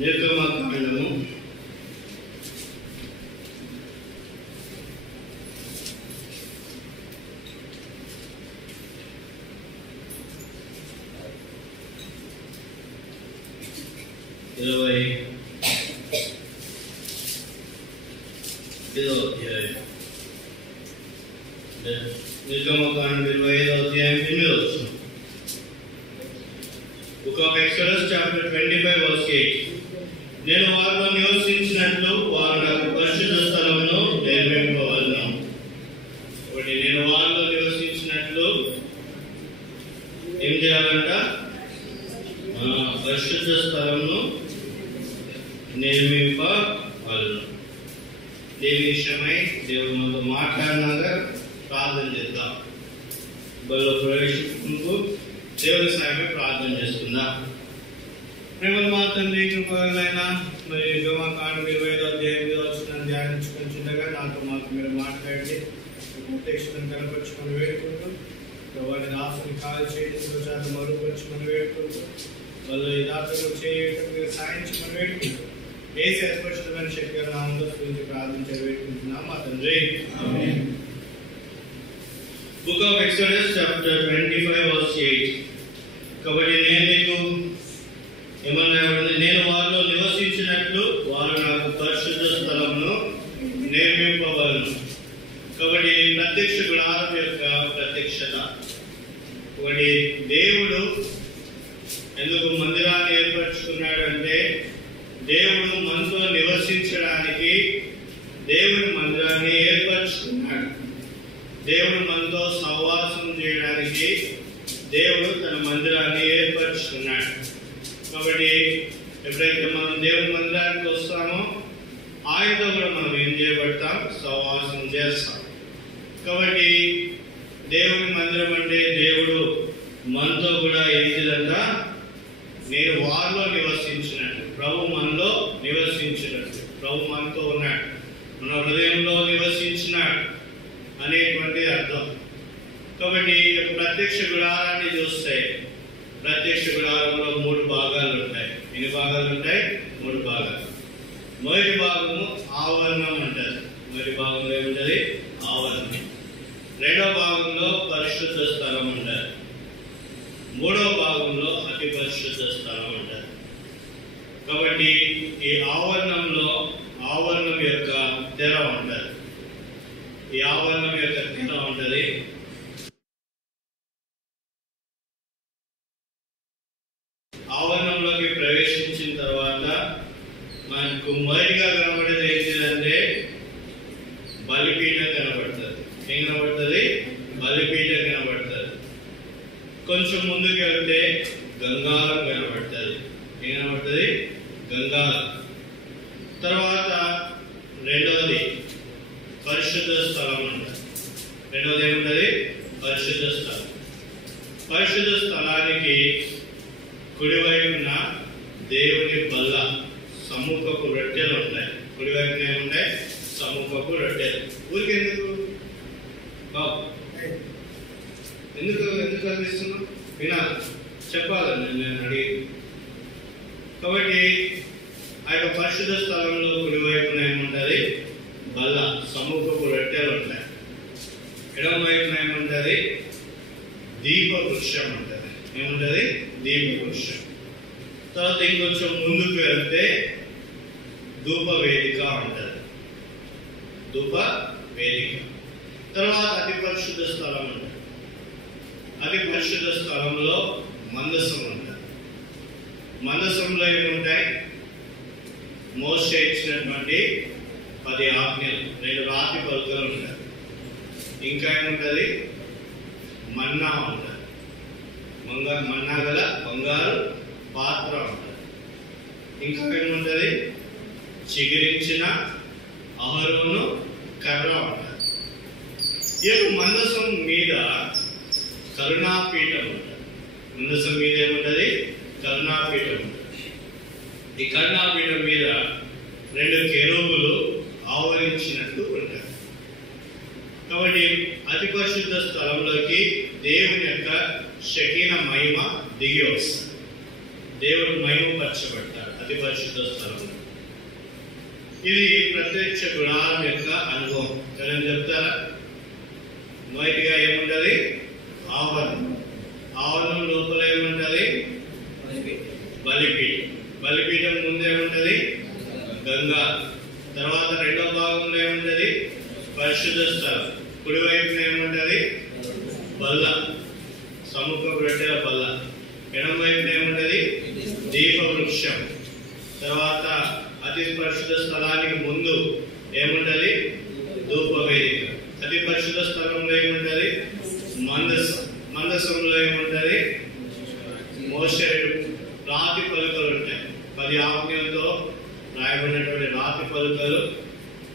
నిర్గమకాండము 25వ అధ్యాయం. నిర్గమకాండం 25వ అధ్యాయం 8వ వచనం. Book of Exodus chapter 25 verse 8. నేను వారిలో నివసించినట్లు వారు నాకు పరిశుద్ధ స్థలమును నిర్మింపవలెను. ఒకటి, నేను వారిలో నివసించినట్లు ఏం చేయాలంట? పరిశుద్ధ స్థలమును నిర్మింపవలెను. దీని విషయమై దేవుడు మనతో మాట్లాడినాక ప్రార్థన చేద్దాం. బల్లో ప్రవేశించుకుంటూ దేవుని సాయమై ప్రార్థన చేసుకుందాం. ప్రేమలు మా తండ్రి, కృపగలైనా మరి నిర్గమకాండం 25వ అధ్యాయం వచ్చిన ధ్యానించుకుంటుండగా నాతో మాకు మీరు మాట్లాడి ప్రత్యక్షతను కనపరచుకొని వేడుకుంటూ వారి రాసుని కాల్ చేయడం చేత మరుగుపరచుకొని వేడుకుంటూ వాళ్ళు యథార్థంగా చేయటం మీరు సాయించుకొని వేడుకుంటూ ఏ సత్పరిశుద్ధమైన శక్తి నామంలో గురించి ప్రార్థించి వేడుకుంటున్నాం మా తండ్రి. Book of Exodus chapter 25 verse 8. కాబట్టి నేను నీకు ఏమన్నా, నేను వారిలో నివసించినట్లు వారు నాకు పరిశుద్ధ స్థలమును నిర్మింపవలెను. కాబట్టి ప్రత్యక్ష గుడారం యొక్క ప్రత్యక్షత. ఒకటి, దేవుడు ఎందుకు మందిరాన్ని ఏర్పరచుకున్నాడు అంటే దేవుడు మనతో నివసించడానికి దేవుడు మందిరాన్ని ఏర్పరచుకున్నాడు. దేవుడు మనతో సహవాసం చేయడానికి దేవుడు తన మందిరాన్ని ఏర్పరచుకున్నాడు. కాబట్టి ఎప్పుడైతే మనం దేవుని మందిరానికి వస్తామో ఆయనతో కూడా మనం ఏం చేయబడతాం? సహవాసం చేస్తాం. కాబట్టి దేవుని మందిరం అంటే దేవుడు మనతో కూడా ఏంటిదంట? నేను వారిలో నివసించినట్టు, ప్రభు మనలో నివసించినట్టు, ప్రభు మనతో ఉన్నాడు, మన హృదయంలో నివసించినాడు అనేటువంటి అర్థం. కాబట్టి ప్రత్యక్ష గుడారాన్ని చూస్తే ప్రత్యక్ష గుడారంలో 3 భాగాలు ఉంటాయి. ఎన్ని భాగాలు ఉంటాయి? 3 భాగాలు. మొదటి భాగము ఆవరణం అంటారు. మొదటి భాగంలో ఏముంటది? ఆవరణం. రెండవ భాగంలో పరిశుద్ధ స్థలం అంటారు. మూడవ భాగంలో అతి పరిశుద్ధ స్థలం అంటారు. కాబట్టి ఈ ఆవరణంలో ఆవరణం యొక్క తెర ఉంటారు. ఈ ఆవరణం యొక్క తెర ఉంటది. ఆవరణంలోకి ప్రవేశించిన తర్వాత మనకు మొదటిగా కనబడేది ఏంటంటే బలిపీఠం కనబడుతుంది. ఏం కనబడుతుంది? బలిపీఠం కనబడుతుంది. కొంచెం ముందుకు వెళ్తే గంగాలం కనబడుతుంది. ఏం కనబడుతుంది? గంగాలం. తర్వాత రెండవది పరిశుద్ధ స్థలం అంటారు. రెండవది ఏముంటది? పరిశుద్ధ స్థలం. పరిశుద్ధ స్థలానికి కుడివైపున దేవుని బల్ల, సముఖపు రొట్టెలు ఉంటాయి. కుడివైపున ఏముంటాయి? సముఖపు రొట్టెలు. ఊరికి ఎందుకు బాబు? ఎందుకు అందిస్తున్నాం? వినాలి, చెప్పాలని నేను అడిగి. కాబట్టి ఆ యొక్క పరిశుద్ధ స్థలంలో కుడివైపున ఏముంటది? బల్ల, సముఖపు రొట్టెలు ఉంటాయి. ఎడమ వైపున ఏముంటది? దీప వృక్షం ఉంటుంది. ఏముంటది? దీప వృక్షం. తర్వాత ఇంకొంచెం ముందుకు వెళ్తే ధూప వేదిక ఉంటుంది. ధూప వేదిక. తర్వాత అతి పరిశుద్ధ స్థలం ఉంటుంది. అతి పరిశుద్ధ స్థలంలో మందసం ఉంటుంది. మందసంలో ఏముంటాయి? మోషే ఇచ్చినటువంటి 10 ఆజ్ఞలు, 2 రాతి పలుకలు ఉంటాయి. ఇంకా ఏముంటుంది? మన్నా ఉంటుంది. మన్నా గల బంగారు పాత్ర ఉంటుంది. ఇంకా ఏముంటుంది? చిగిరించిన అహరోను కర్ర ఉంటుంది. ఈ యొక్క మందసం మీద కరుణాపీఠం ఉంటుంది. మందసం మీద ఏముంటుంది? కరుణాపీఠం ఉంటుంది. ఈ కరుణాపీఠం మీద 2 కెరూబులు ఆవరించినట్టు ఉంటాయి. కాబట్టి అతి పరిశుద్ధ స్థలంలోకి దేవుని యొక్క షకీన మహిమ దిగి వస్తుంది. దేవుడు మహిమపరచబడతాడు. అతి పరిశుద్ధ స్థలం. ఇది ప్రత్యక్ష గుడారం యొక్క అనుభవం. ఎవరైనా చెప్తారా? మొదటిగా ఏముంటది? ఆవరణం. ఆవరణం లోపల ఏముంటది? బలిపీఠం. బలిపీఠం ముందేముంటది? గంగా. తర్వాత రెండో భాగంలో ఏముంటది? పరిశుద్ధ స్థలం. కుడివైపున ఏముంటది? బల్ల, సముఖపు రొట్టెల బల్ల. ఎడమ వైపున ఏముంటది? దీప వృక్షం. తర్వాత అతి పరిశుద్ధ స్థలానికి ముందు ఏముంటది? ధూప వేదిక. అతి పరిశుద్ధ స్థలంలో ఏముంటది? మందసం. మందసంలో ఏముంటది? మోషేయుడు రాతి పలుకలు ఉంటాయి. 10 ఆజ్ఞలతో రాయబడినటువంటి రాతి పలుకలు.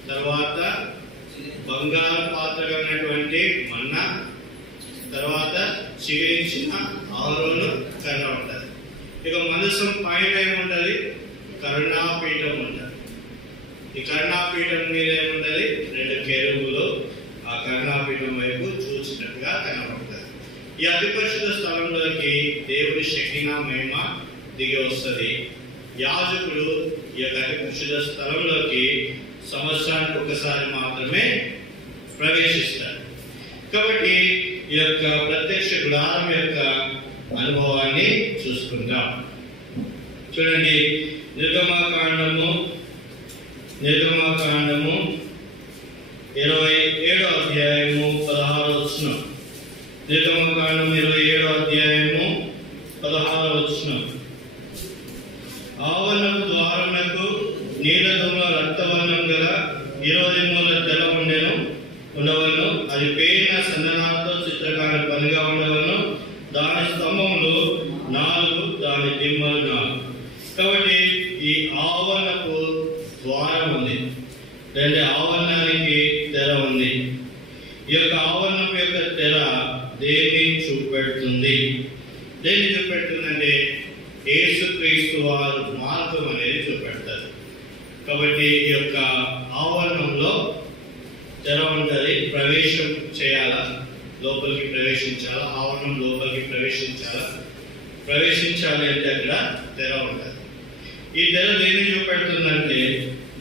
తర్వాత బంగారు పాత్రగా ఉన్నటువంటి మన్నా. తర్వాత చిగురించిన ఆరోను కర్ర ఉంటది. ఇక మందసం పైన ఏముంటది? కరుణాపీఠం ఉంటది. ఈ కరుణాపీఠం మీద ఏముంటది? 2 కెరూబులు ఆ కరుణాపీఠం వైపు చూసినట్టుగా కనబడుతుంది. ఈ అతి పరిశుద్ధ స్థలంలోకి దేవుడి షెకినా మహిమ దిగి వస్తుంది. యాజకుడు ఈ యొక్క అతి పరిశుద్ధ స్థలంలోకి సంవత్సరానికి ఒకసారి మాత్రమే ప్రవేశిస్తాడు. కాబట్టి ఈ యొక్క ప్రత్యక్ష గుడారం యొక్క అనుభవాన్ని చూసుకుంటాం. చూడండి, నిర్గమకాండము 27వ అధ్యాయము 16వ వచనం. నిర్గమకాండం 27వ అధ్యాయము 16వ వచనం. ఆవరణపు ద్వారమునకు నీలధూమ్ర రక్తవర్ణం గల 20 మూల తెర ఉండవలను. అది పేరిన సన్ననాతో చిత్రకార పనిగా ఉండవలను. దాని స్తంభములు 4, దాని దిమ్మలు 4. కాబట్టి ఈ ఆవరణపు ద్వారం ఉంది, అంటే ఆవరణానికి తెర ఉంది. ఈ యొక్క ఆవరణం యొక్క తెర దేన్ని చూపెడుతుంది? దేన్ని చూపెడుతుందంటే యేసుక్రీస్తు వారు మార్గం అనేది చూపెడతారు. కాబట్టి ఈ యొక్క ఆవరణంలో తెర ఉంటుంది. ప్రవేశం చేయాలా, లోపలికి ప్రవేశించాలా, ఆవరణం లోపలికి ప్రవేశించాలి అంటే అక్కడ తెర ఉంటుంది. ఈ తెర దేన్ని చూపెడుతుందంటే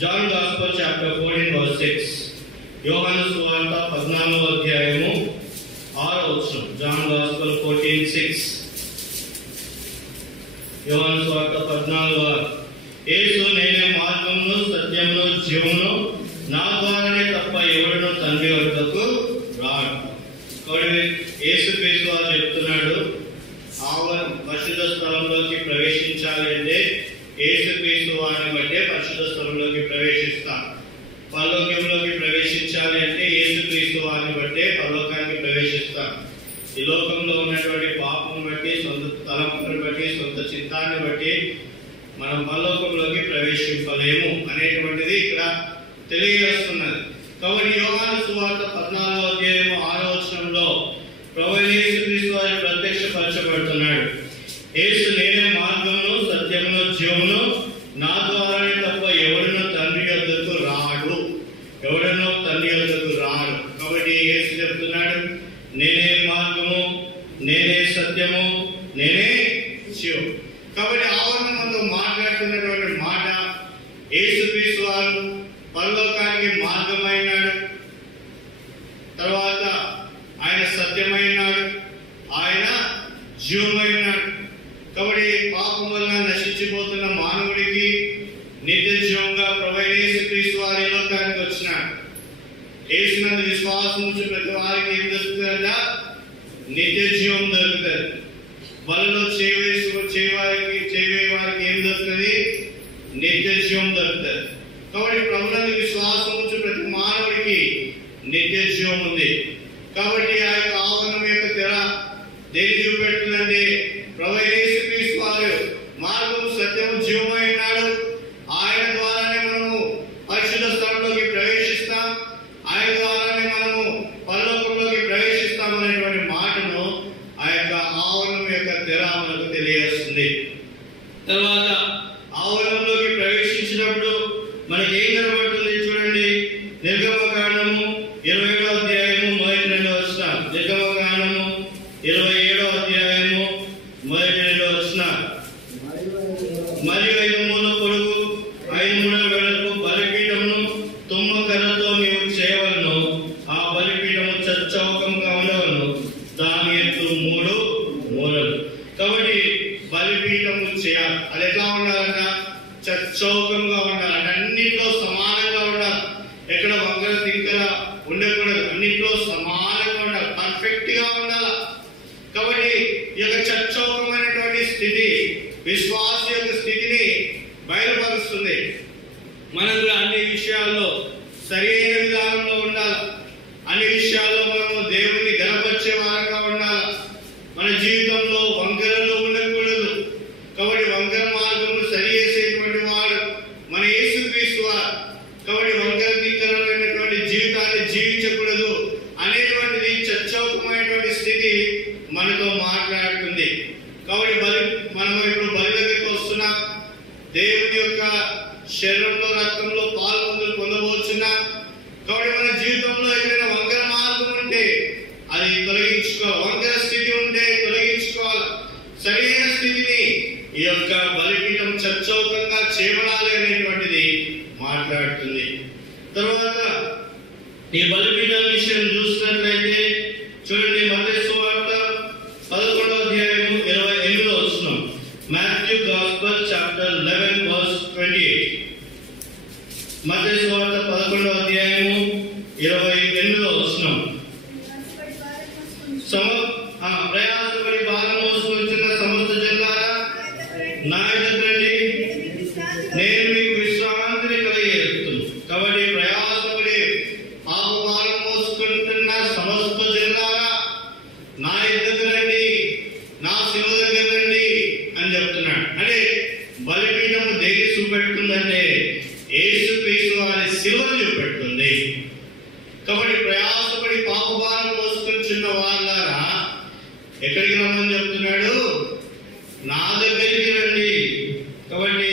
జాన్ గాస్పెల్ చాప్టర్ 14:6, యోహాను సువార్త 14వ అధ్యాయము 6వ వచనం. జాన్ గాస్పెల్ 14:6, యోహాను సువార్త 14:6. యేసు నేనే మార్గమును సత్యమును జీవమును, నా ద్వారానే తప్ప ఎవడును తండ్రి వద్దకు రాడు. కాబట్టి యేసుక్రీస్తు వారు చెప్తున్నాడు, పరిశుద్ధ స్థలంలోకి ప్రవేశించాలి అంటే యేసుక్రీస్తు వారిని బట్టే పరిశుద్ధ స్థలంలోకి ప్రవేశిస్తాం. పరలోకంలోకి ప్రవేశించాలి అంటే యేసుక్రీస్తు వారిని బట్టే పరలోకానికి ప్రవేశిస్తాం. ఈ లోకంలో ఉన్నటువంటి పాపం బట్టి, సొంత తలంపులను బట్టి, సొంత చిత్తాన్ని బట్టి మనం పరలోకంలోకి ప్రవేశింపలేము అనేటువంటిది ఇక్కడ తెలియజేస్తున్నది. కాబట్టి యోహాను సువార్త 14వ అధ్యాయము 6వ వచనంలో ప్రభువైన యేసుక్రీస్తు వారు ప్రత్యక్షపరచబడుతున్నాడు. యేసు నేనే మార్గమును సత్యమును జీవమును, నా ద్వారానే తప్ప ఎవడునో తండ్రి యొద్దకు రాడు. కాబట్టి యేసు చెప్తున్నాడు, నేనే మార్గము, నేనే సత్యము, నేనే జీవం. కాబట్టి ఆవరణంలో మాట్లాడుతున్నటువంటి మాట, యేసుక్రీస్తు వారు పరలోకానికి మార్గమైనాడు, తర్వాత ఆయన సత్యమైనాడు, ఆయన జీవమైనాడు. కాబట్టి పాపం వల్ల నశించిపోతున్న మానవుడికి నిత్య జీవంగా ప్రభువైన యేసుక్రీస్తు వారి లోకానికి వచ్చినాడు. యేసునందు విశ్వాసం ఉంచి ప్రతి వారికి ఏం దొరుకుతుందంట? నిత్య జీవం దొరుకుతుంది. బలలో చేయ వారికి ఏం దొరుకుతుంది? నిత్య జీవం దొరుకుతుంది. కాబట్టి ప్రభునందు విశ్వాసం ఉంచి ప్రతి మానవుడికి నిత్య జీవం ఉంది. కాబట్టి ఆ యొక్క ఆవరణం యొక్క తెర దేని చూపెడుతుందంటే ప్రభువైన యేసుక్రీస్తు వారు మార్గం సత్యం జీవమైనాడు. ఆయన ద్వారానే మనము పరిశుద్ధ స్థలంలోకి ప్రవేశిస్తాం, ఆయన ద్వారానే మనము పరలోకంలోకి ప్రవేశిస్తాం అనేటువంటి మాటను ఆ యొక్క ఆవరణం యొక్క తెర మనకు తెలియజేస్తుంది. తర్వాత ఆవరణంలోకి ప్రవేశించినప్పుడు మనకి ఏం కనబడుతుంది చూడండి. నిర్గమకాండము 27వ అధ్యాయము 1-2 వచనాలు. నిర్గమకాండము 27వ అధ్యాయము 1-2 వచనాలు. మరియు 5 మూల కాబట్టి బలిపీఠము చేయాలి. అది ఎట్లా ఉండాలంట? చౌకంగా ఉండాలి, అన్నింటిలో సమానంగా ఉండాలి, ఎక్కడ వంకర తింకర ఉండకూడదు, అన్నింటిలో సమానంగా ఉండాలి, పర్ఫెక్ట్ గా ఉండాలి. కాబట్టి ఈ యొక్క చౌకమైనటువంటి స్థితి విశ్వాస యొక్క స్థితిని బయలుపరుస్తుంది. మనం కూడా అన్ని విషయాల్లో సరి అయిన విధానంలో ఉండాలి, అన్ని విషయాల్లో మనము దేవుని గణపరిచే వారంగా ఉండాలి. మన జీవితంలో వంకరలు ఉండకూడదు. కాబట్టి వంకర మార్గము సరి చేసేటువంటి వాడు మన యేసుక్రీస్తు వారు. కాబట్టి వంకర తిక్కరమైనటువంటి జీవితాన్ని జీవించకూడదు అనేటువంటిది చౌకమైనటువంటి స్థితి మనతో మాట్లాడుతుంది. కాబట్టి మనం ఇప్పుడు బలి దగ్గరికి వస్తున్నాం, దేవుని యొక్క శరీరంలో రక్తంలో పొందబోతున్నాం. కాబట్టి మన జీవితంలో ఏదైనా వంకర మార్గం ఉంటే అది తొలగించుకోవాలి, వంకర స్థితి ఉంటే తొలగించుకోవాలి. సరైన స్థితిని ఈ యొక్క బలిపీఠం చౌకంగా చేయబడాలి అనేటువంటిది మాట్లాడుతుంది. తర్వాత ఈ బలిపీఠం విషయం చూసినట్లయితే చూడండి, మత్తయి సువార్త 11వ అధ్యాయము 28వ వచనం. Matthew gospel chapter 11 verse 28. మత్తయి సువార్త 11వ అధ్యాయము 28వ వచనం. ప్రయాసపడి భారం మోసుకొచ్చిన సమస్త జనులారా నా యొద్దకు రండి, నేను మీకు విశ్రాంతిని కలుగజేస్తును. కాబట్టి ప్రయాసపడి పాప భారం మోసుకుంటున్న సమస్త జనులారా నా యొద్దకు రండి, నా శిలువ దగ్గర రండి అని చెప్తున్నాడు. అంటే బలిపీఠము దేన్ని చూపెడుతుందంటే యేసుక్రీస్తు వారి శిలువను చూపెడుతుంది. కాబట్టి ప్రయాసపడి పాప భారం మోసుకొచ్చిన వాళ్ళారా ఎక్కడికి రమ్మని చెప్తున్నాడు? నా దగ్గరికి రండి. కాబట్టి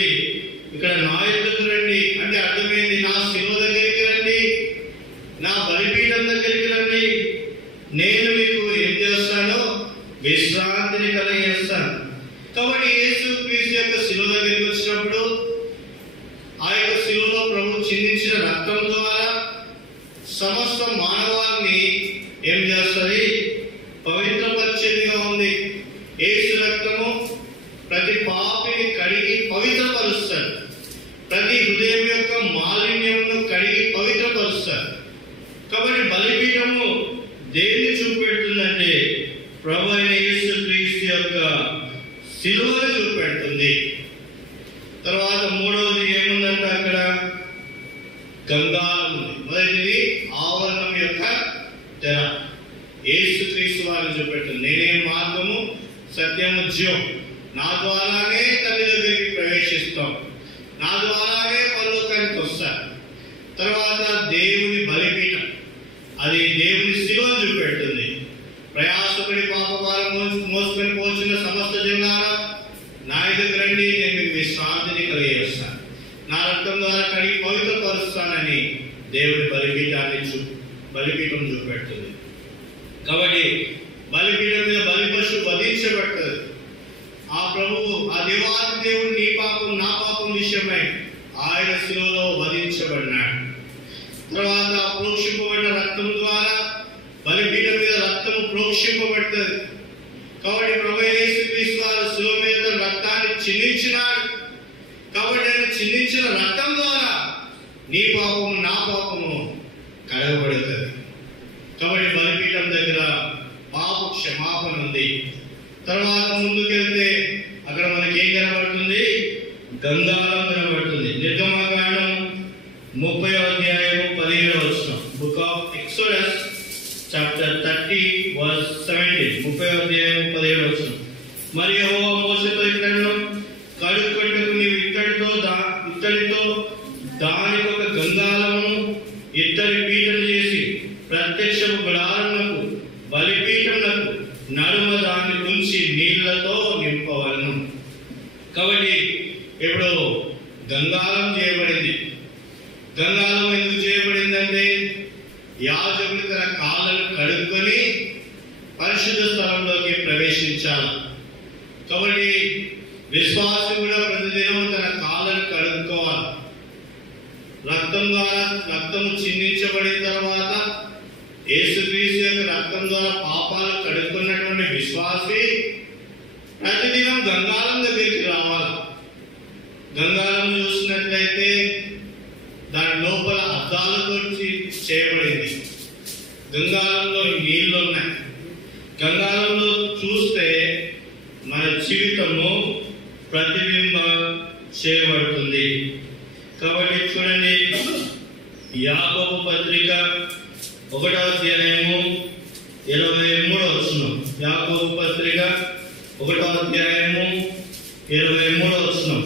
ఇక్కడ నా యొద్దకు రండి అంటే అర్థమైంది, నా శిలువ దగ్గరికి రండి, నా బలిపీఠం దగ్గరికి రండి, నేను మీకు ఏం చేస్తానో విశ్రాంతిని కలగజేస్తాను. కాబట్టి యేసుక్రీస్తు యొక్క శిలువ దగ్గరికి వచ్చినప్పుడు ఆ యొక్క శిలువలో ప్రభు చిందించిన రక్తం ద్వారా సమస్త మానవాన్ని ఏం చేస్తుంది? పవిత్రపరిచేదిగా ఉంది. యేసు రక్తము ప్రతి పాపిని కడిగి పవిత్రపరుస్తాడు, ప్రతి హృదయం యొక్క మాలిన్యమును కడిగి పవిత్రపరుస్తాడు. కాబట్టి బలిపీఠము దేన్ని చూపెడుతుందంటే ప్రభు అయిన యేసుక్రీస్తు యొక్క శిలువను చూపెడుతుంది. తర్వాత మూడవది ఏముందంటే అక్కడ గంగాళం ఉంది. మొదటిది ఆవరణం యొక్క తెర, యేసుక్రీస్తు వారిని చూపెడుతుంది. నేనే మార్గము సత్యము జీవం, నా ద్వారానే తల్లి దగ్గరికి ప్రవేశిస్తాం, నా ద్వారానే పరలోకానికి వస్తాం. తర్వాత దేవుని బలిపీఠం, అది దేవుని శిలువను చూపెడుతుంది. ప్రయాసపడి పాపభారం మోసుకొని పోచిన సమస్త జనులారా నా దగ్గర రండి, నేను మీకు విశ్రాంతిని కలిగజేస్తాను, నా రక్తం ద్వారా కడిగి పవిత్రపరుస్తానని దేవుని బలిపీఠం చూపెడుతుంది. కాబట్టి బలిపీఠం మీద బలిపశువు వధించబడుతుంది. ఆ ప్రభువు, ఆ దేవాది దేవుడు నీ పాపం నా పాపం విషయమై ఆయన శిలువలో వధించబడినాడు. తర్వాత ప్రోక్షింపబడిన రక్తం ద్వారా బలిపీఠం మీద రక్తము ప్రోక్షింపబడుతుంది. కాబట్టి ప్రభు యేసుక్రీస్తు వారు శిలువ మీద రక్తాన్ని చిందించినాడు. కాబట్టి ఆయన చిందించిన రక్తం ద్వారా నీ పాపము నా పాపము కడగబడుతుంది. కాబట్టి బలిపీఠం దగ్గర పాప క్షమాపణ ఉంది. తర్వాత ముందుకెళ్తే అక్కడ మనకి ఏం కనబడుతుంది? గంగాళం కనబడుతుంది. నిర్గమకాండం 30వ అధ్యాయం 17వ వచనం. Book of Exodus chapter 30 verse 17. 30వ అధ్యాయం 17వ వచనం. మరియు యెహోవా మోషేతో ఇట్లనెను, కడుక్కొట్టుకు నీవు ఇత్తడితో దానికి ఒక గంగాళమును ఇత్తడి పీటను చేసి ప్రత్యక్ష గుడారమునకు బలిపీఠమునకు నడుమ దాన్ని ఉంచి నీళ్లతో నింపవలను. కాబట్టి ఇప్పుడు గంగాళం చేయబడింది. గంగాళం ఎందుకు చేయబడిందంటే యాజకుడు తన కాళ్ళను కడుక్కొని పరిశుద్ధ స్థలంలోకి ప్రవేశించాలి. కాబట్టి విశ్వాసి కూడా ప్రతిదినం తన కాళ్ళను కడుక్కోవాలి. రక్తము చిందించబడిన తర్వాత యేసుక్రీస్తు యొక్క రక్తం ద్వారా పాపాలు కడుక్కున్నటువంటి విశ్వాసి ప్రతిదినం గంగాళం దగ్గరికి రావాలి. గంగాళం చూసినట్లయితే దాని లోపల అద్దాలతో చేయబడింది. గంగాళంలో నీళ్లు ఉన్నాయి. గంగాళంలో చూస్తే మన జీవితము ప్రతిబింబ చేయబడుతుంది. కాబట్టి చూడండి, యాకోబు పత్రిక 1వ అధ్యాయము 23వ వచనం. యాకోబు పత్రిక 1వ అధ్యాయము 23వ వచనం.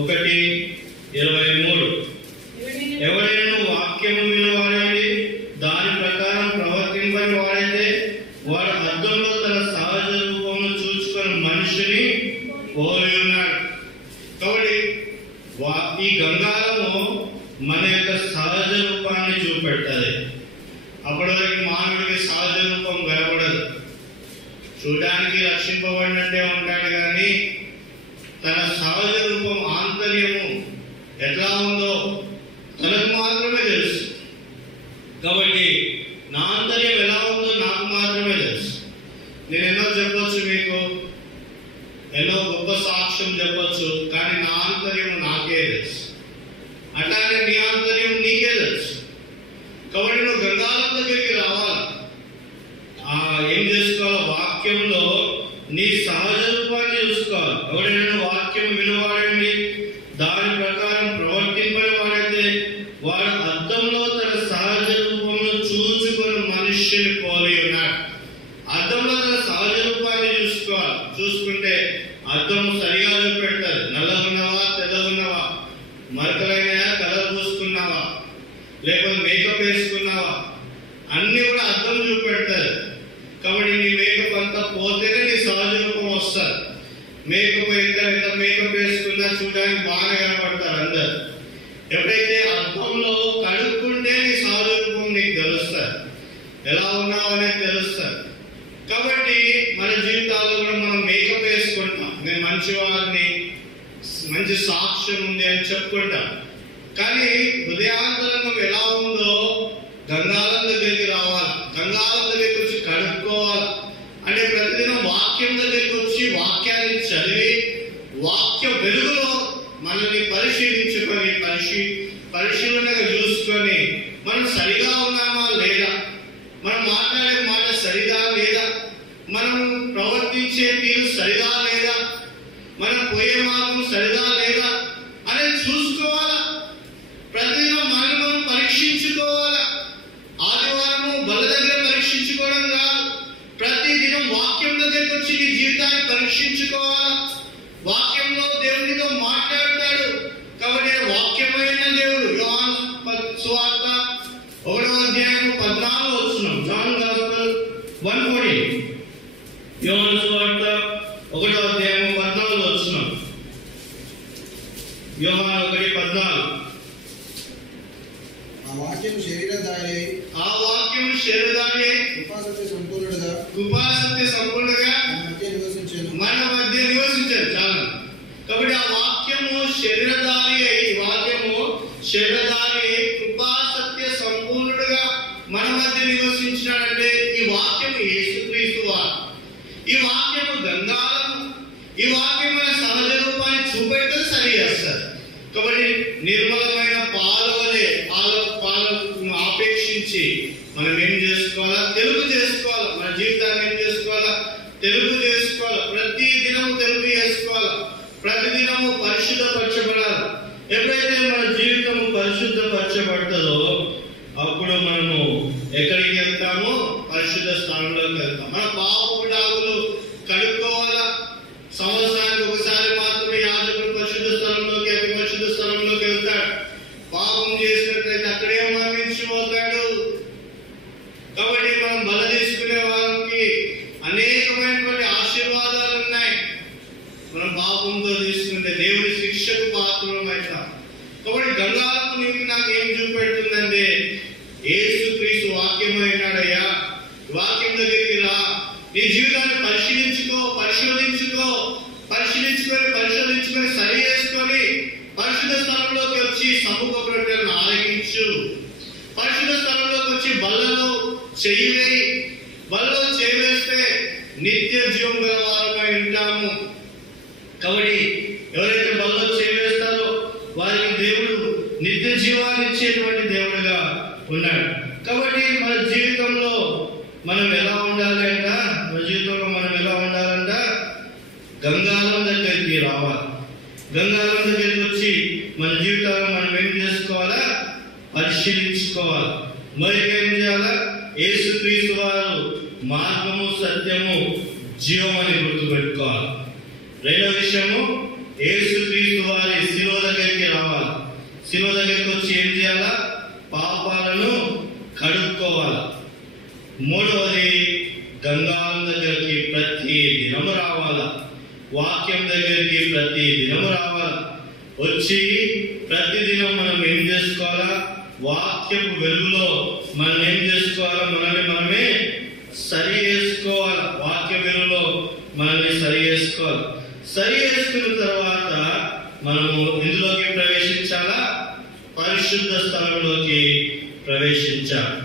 1:23. ఎవరైనా వాక్యము వినవాడండి, దాని ప్రకారం ప్రవర్తింపని వాడైతే వాడు అద్దంలో తన సహజ రూపంలో చూసుకొని మనిషిని పోలి ఉన్నాడు. కాబట్టి ఈ గంగాళము మన యొక్క సహజ రూపాన్ని చూపెట్టాలి. అప్పటి వరకు మానవుడికి సహజ రూపం కనబడదు. చూడడానికి రక్షింపబడినట్టే ఉంటాడు, కానీ తన సహజ రూపం ఆంతర్యము ఎట్లా ఉందో తనకు మాత్రమే తెలుసు. కాబట్టి నా ఆంతర్యం ఎలా ఉందో నాకు మాత్రమే తెలుసు. నేను ఎన్నో చెప్పొచ్చు, మీకు ఎన్నో గొప్ప సాక్ష్యం చెప్పొచ్చు, కానీ నా ఆంతర్యం నాకే తెలుసు. అట్లానే నీ ఆంతర్యం నీకే తెలుసు. కాబట్టి నువ్వు గంగాళం దగ్గరికి రావాలి. ఏం చేసుకోవాలి? వాక్యంలో నీ సహజ రూపాన్ని చూసుకోవాలి. ఎవరైనా వాక్యం వినవాడండి, దాని ప్రకారం ప్రవర్తింపని వాడైతే వాడు అద్దంలో తన సహజ రూపంలో చూసుకొని మనుష్యుని పోలి ఉన్నాడు. అద్దంలో తన సహజ రూపాన్ని చూసుకోవాలి. చూసుకుంటే అద్దం సరిగా చూపెడతారు. నల్లగున్నావా, తెల్లగున్నావా, మరకలైనా కలర్ పూసుకున్నావా, లేకపోతే మేకప్ వేసుకున్నావా, అన్ని కూడా అద్దం చూపెడతారు. కాబట్టి నీ మేకప్ అంతా పోతేనే నీ సహజ రూపం వస్తారు. మేకప్ ఎంత మేకప్ వేసుకున్నా చూడడానికి బాగా కనపడతారు అందరు. ఎప్పుడైతే అద్దంలో కడుక్కుంటే నీ సహజ రూపం నీకు తెలుస్తారు, ఎలా ఉన్నావు అనేది తెలుస్తారు. కాబట్టి మన జీవితాల్లో కూడా మనం మేకప్ వేసుకుంటాం. నేను మంచివారిని, మంచి సాక్ష్యం ఉంది అని చెప్పుకుంటాం. కానీ హృదయాంతరంగం ఎలా ఉందో గంగాళం దగ్గరికి రావాలి. గంగాళం దగ్గరికి వచ్చి కడుక్కోవాలి. అంటే ప్రతిదినం వాక్యం దగ్గరికి వచ్చి వాక్యాన్ని చదివి వాక్య వెలుగులో మనల్ని పరిశీలించుకొని పరిశీలనగా చూసుకొని మనం సరిగా ఉన్నామా లేదా, మనం మాట్లాడే మాట సరిగా లేదా, మనం ప్రవర్తించే తీరు సరిగా లేదా, మనం పోయే మార్గం సరిగా లేదా అనేది చూసుకోవాలా. ప్రతిదినం మనం పరీక్షించుకోవాలా. ఆదివారము బల దగ్గర పరీక్షించుకోవడం కాదు, ప్రతిదినం వాక్యం దగ్గరికి వచ్చి నీ జీవితాన్ని పరీక్షించుకోవాలా. వాక్యంలో దేవునితో మాట్లాడతాడు. కాబట్టి వాక్యమైన దేవుడు. యోహాను సువార్త 1వ అధ్యాయము 14వ వచనం. John gospel 1:14. యోహాను సువార్త 1వ అధ్యాయము 14వ వచనం. యోహాను 1:14. ఆ వాక్యము శరీరధారి కృపాసత్య సంపూర్ణుడుగా మన మధ్య నివసించాడు. చాలా. కాబట్టి ఆ వాక్యము శరీరధారి అయి, కృపాసత్య సంపూర్ణుడుగా మన మధ్య నివసించినాడంటే ఈ వాక్యము యేసుక్రీస్తు వారు. ఈ వాక్యము గంగాళము. ఈ వాక్యం మన సహజ రూపాన్ని చూపెట్టదు, సరి చేస్తారు. కాబట్టి నిర్మలమైన పాలు ఆపేక్షించి మనం ఏం చేసుకోవాలా? తెలుగు చేసుకోవాలా. మన జీవితాన్ని ఏం చేసుకోవాలా? తెలుగు చేసుకోవాలా. ప్రతి దినము తెలుగు చేసుకోవాలా. ప్రతిదినము పరిశుద్ధపరచబడాలి. ఎప్పుడైతే మన జీవితము పరిశుద్ధపరచబడుతుందో అప్పుడు మనము ఎక్కడికి వెళ్తామో? పరిశుద్ధ స్థానంలోకి వెళ్తాం. మన పాపపు డాగులు కడుక్కోవాలా. సంవత్సరానికి ఒకసారి మాత్రమే యాజకుడు పరిశుద్ధ స్థలంలోకి, అతి పరిశుద్ధ స్థలంలోకి వెళ్తాడు. పాపం చేసినట్లయితే అక్కడే మరణించిపోతాడు. కాబట్టి మనం బల తీసుకునే వారికి అనేకమైనటువంటి ఆశీర్వాదాలు ఉన్నాయి. మనం పాపంతో తీసుకుంటే దేవుడి శిక్షకు పాత్రమైతాం. కాబట్టి గంగాళము నీకు నాకు ఏం చూపెడుతుందంటే యేసుక్రీస్తు వాక్యమైనాడయ్యా. వాక్యం దగ్గరికి రా. నీ జీవితాన్ని పరిశోధించుకొని సరి చేసుకొని పరిశుద్ధ స్థలంలోకి వచ్చి సముఖ ప్రకటనను ఆలకించు. పరిశుద్ధ స్థలంలోకి వచ్చి బల్లలో చేయి వేస్తే నిత్య జీవం గల వారమై ఉంటాము. కాబట్టి ఎవరైతే బల్లో చేస్తారో వారికి దేవుడు నిత్య జీవాన్ని ఇచ్చేటువంటి దేవుడుగా ఉన్నాడు. కాబట్టి మన జీవితంలో మనం ఎలా ఉండాలంట, గంగాలం దగ్గరికి రావాలి. గంగాలం దగ్గరికి వచ్చి మన జీవితాలను మనం ఏం చేసుకోవాలా, పరిశీలించుకోవాలి. మరి ఏం చేయాలా, యేసుక్రీస్తు వారు మార్గము, సత్యము, జీవం అని గుర్తుపెట్టుకోవాలి. రెండో విషయము, యేసుక్రీస్తు వారి శిలువ దగ్గరికి రావాలి. శిలువ దగ్గరికి వచ్చి ఏం చేయాలా, పాపాలను కడుక్కోవాలి. మూడవది, గంగాలం దగ్గరికి ప్రతి దినము రావాలా. వాక్యం దగ్గరికి ప్రతి దినము రావాలా. వచ్చి ప్రతిదినం మనం ఏం చేసుకోవాలా, వాక్యపు వెలుగులో మనం ఏం చేసుకోవాలా, మనల్ని మనమే సరి చేసుకోవాలి. వాక్య వెలుగులో మనల్ని సరి చేసుకోవాలి. సరి చేసుకున్న తర్వాత మనము ఇందులోకి ప్రవేశించాలా, పరిశుద్ధ స్థలంలోకి ప్రవేశించాలి.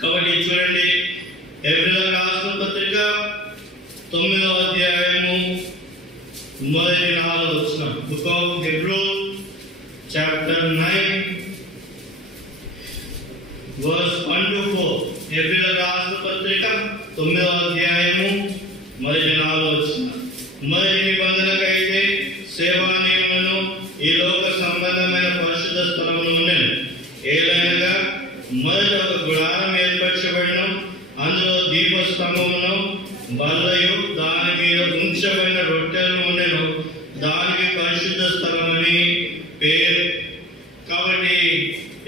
కాబట్టి చూడండి, హెబ్రీయులకు రాసిన పత్రిక 9వ అధ్యాయము మొదటి 4 వచనం. Book of Hebrews chapter 9 verse 1 to 4. హెబ్రీయులకు రాసిన పత్రిక 9వ అధ్యాయము మొదటి 4 వచనం. మొదటి నిబంధనకైతే సేవా నియమములను ఈ లోక సంబంధమైన పరిశుద్ధ స్థలములు ఉండెను. ఏలైనగా మొదట ఒక గుడారం ఏర్పరచబడిన, అందులో దీపస్తంభమును, బల్లయు, దాని మీద ఉంచబడిన రొట్టెలు ఉండెను. దానికి పరిశుద్ధ స్థలం అని పేరు. కాబట్టి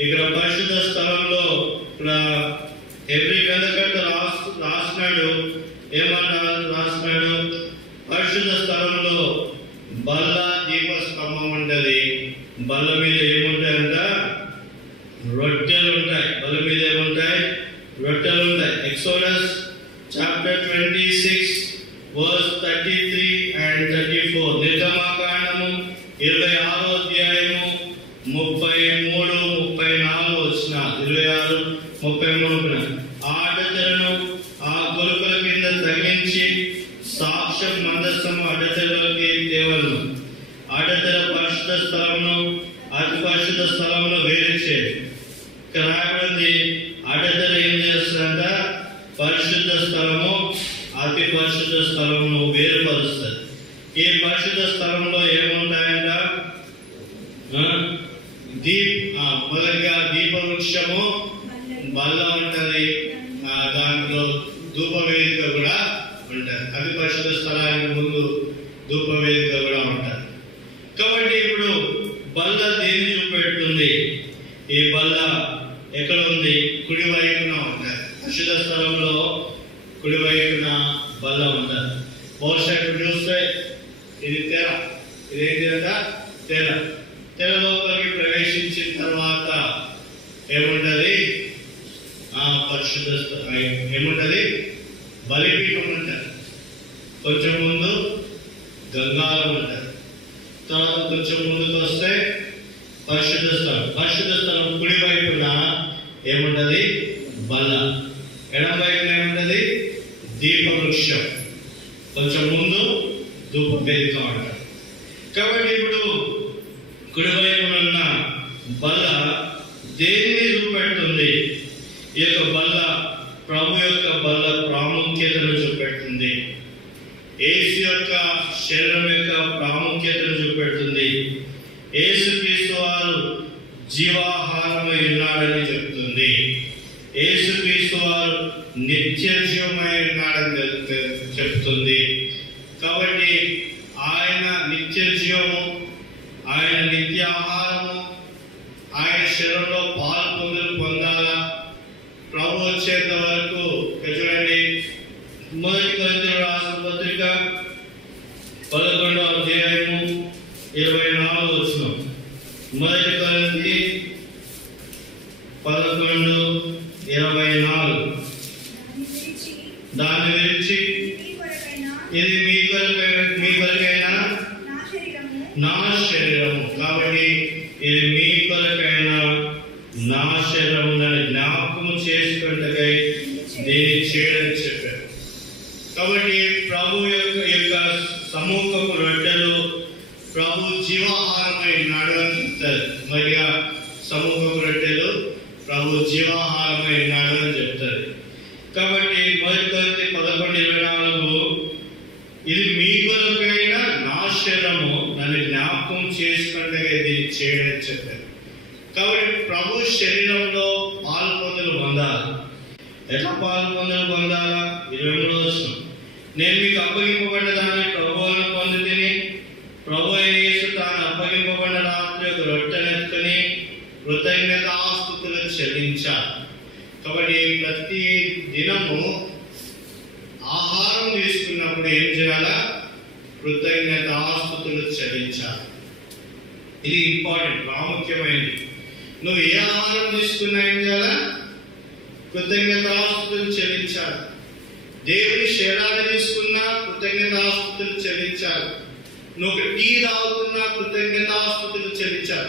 ఇక్కడ పరిశుద్ధ స్థలంలో హెబ్రీ గ్రంథకర్త రాసినాడు. రాసినాడు, పరిశుద్ధ స్థలంలో బల్ల, దీపస్తంభం ఉంటది. బల్ల మీద ఏముంటాయంట, రొట్టెలు ఉంటాయి. బల్ల మీద ఏముంటాయి, రొట్టెలు ఉంటాయి. Exodus chapter 26 verse 33 and 34. నిర్గమాకాండము 26వ అధ్యాయము 33, 34 వచ్చిన 26, 33. ఆ అడ్డతెరను ఆ గొలుపుల కింద తగిలించి సాక్ష్య మందస్సము అడ్డతెరలోకి తేవలను. అడ్డతెర పరిశుద్ధ స్థలమును అతి పరిశుద్ధ స్థలమును వేరు చేయదు. ఇక్కడ రాయబడింది, అడ్డతెర ఏం చేస్తుందంట, పరిశుద్ధ స్థలము, అతి పరిశుద్ధ స్థలమును వేరుపరుస్తుంది. ఈ పరిశుద్ధ స్థలంలో ఏముంటాయంట, మొదటిగా దీప వృక్షము, బల్ల ఉంటది. దాంట్లో ధూప వేదిక కూడా ఉంటది. అతి పరిశుద్ధ స్థలానికి ముందు ధూప వేదిక కూడా ఉంటది. కాబట్టి ఇప్పుడు బల్ల దేన్ని చూపెడుతుంది? ఈ బల్ల ఎక్కడ ఉంది? కుడి వైపున ఉంటది. పరిశుద్ధ స్థలంలో కుడి వైపున బల్ల ఉంటది. బహుశా ఇప్పుడు చూస్తే ఇది తెర, ఇదేంటి అంట, తెర. తెరలోకి ప్రవేశించిన తర్వాత ఏముంటది, పరిశుద్ధ ఏముంటది, బలిపీఠం ఉంటది. కొంచెం ముందు గంగాలం ఉంటది. తర్వాత కొంచెం ముందుకు వస్తే పరిశుద్ధ స్థలం. పరిశుద్ధ స్థలం కుడి వైపున ఏముంటది, బల్ల. ఎడమ వైపున ఏముంటది, దీప వృక్షం. కొంచెం ముందు ధూప వేదిక ఉంటది. కాబట్టి ఇప్పుడు కుడి వైపున ఉన్న బల్ల దేన్ని చూపెడుతుంది? ఈ యొక్క బల్ల ప్రభు యొక్క బల్ల ప్రాముఖ్యతను చూపెడుతుంది. యేసు యొక్క శరీరం యొక్క ప్రాముఖ్యతను చూపెడుతుంది. యేసుక్రీస్తు వారు జీవాహారమై ఉన్నాడని చెప్తుంది. యేసుక్రీస్తు వారు నిత్య జీవమై ఉన్నాడని చెప్తుంది. కాబట్టి ఆయన నిత్య జీవము, ఆయన నిత్య ఆహారము, ఆయన శరీరంలో పాలు పొందాలా. ప్రభు వచ్చేంత వరకు చూడండి, మొదటి కొరింథీయులకు రాసిన పత్రిక 11వ అధ్యాయము 24 వచనం. మొదటి కొరింథీ 11:24. దాన్ని విరిచి ఇది మీ కొరకైనా నా శరీరము. కాబట్టి ఇది మీ కొరకైనా నా శరీరము జ్ఞాపకము చేసుకుంటకై దీన్ని చేయడం చెప్పారు. కాబట్టి ప్రభు యొక్క సముఖపు రొట్టెలు ప్రభు జీవాహారమై ఉన్నాడు అని చెప్తారు. మరి సముఖపు రొట్టెలు ప్రభు జీవాహారమై ఉన్నాడు అని చెప్తారు. కాబట్టి 1 కొరింథీ 11:24 ఇది మీ కొరకైన నా శరీరము, నన్ను జ్ఞాపకం చేసుకుంటే ఇది చేయడం చెప్పారు. కాబట్టి ప్రభు శరీరంలో పాల్పొందులు పొందాలి. ఎట్లా పాల్పొందులు పొందాలా? 23వ వచనం, నేను మీకు అప్పగింపబడ్డ దాన్ని ప్రభువును పొందితిని. ప్రభు యేసు తాను అప్పగింపబడిన రాత్రి ఒక రొట్టెనెత్తుకుని కృతజ్ఞతాస్తుతులు చెల్లించారు. కాబట్టి ప్రతి దినము ఆహారం తీసుకున్నప్పుడు ఏం చేయాలా? కృతజ్ఞతాస్తుతులు చెల్లించాలి. ఇది ఇంపార్టెంట్, ప్రాముఖ్యమైనది. నువ్వు ఏ ఆహారం తీసుకున్నా ఏం చేయాలా? కృతజ్ఞతాస్తుతులు చెల్లించాలి. దేవుని శరీరాన్ని తీసుకున్నా కృతజ్ఞతాస్తుతులు చెల్లించాలి. నువ్వు టీ తాగుతున్నా కృతజ్ఞతాస్తుతులు చెల్లించాలి.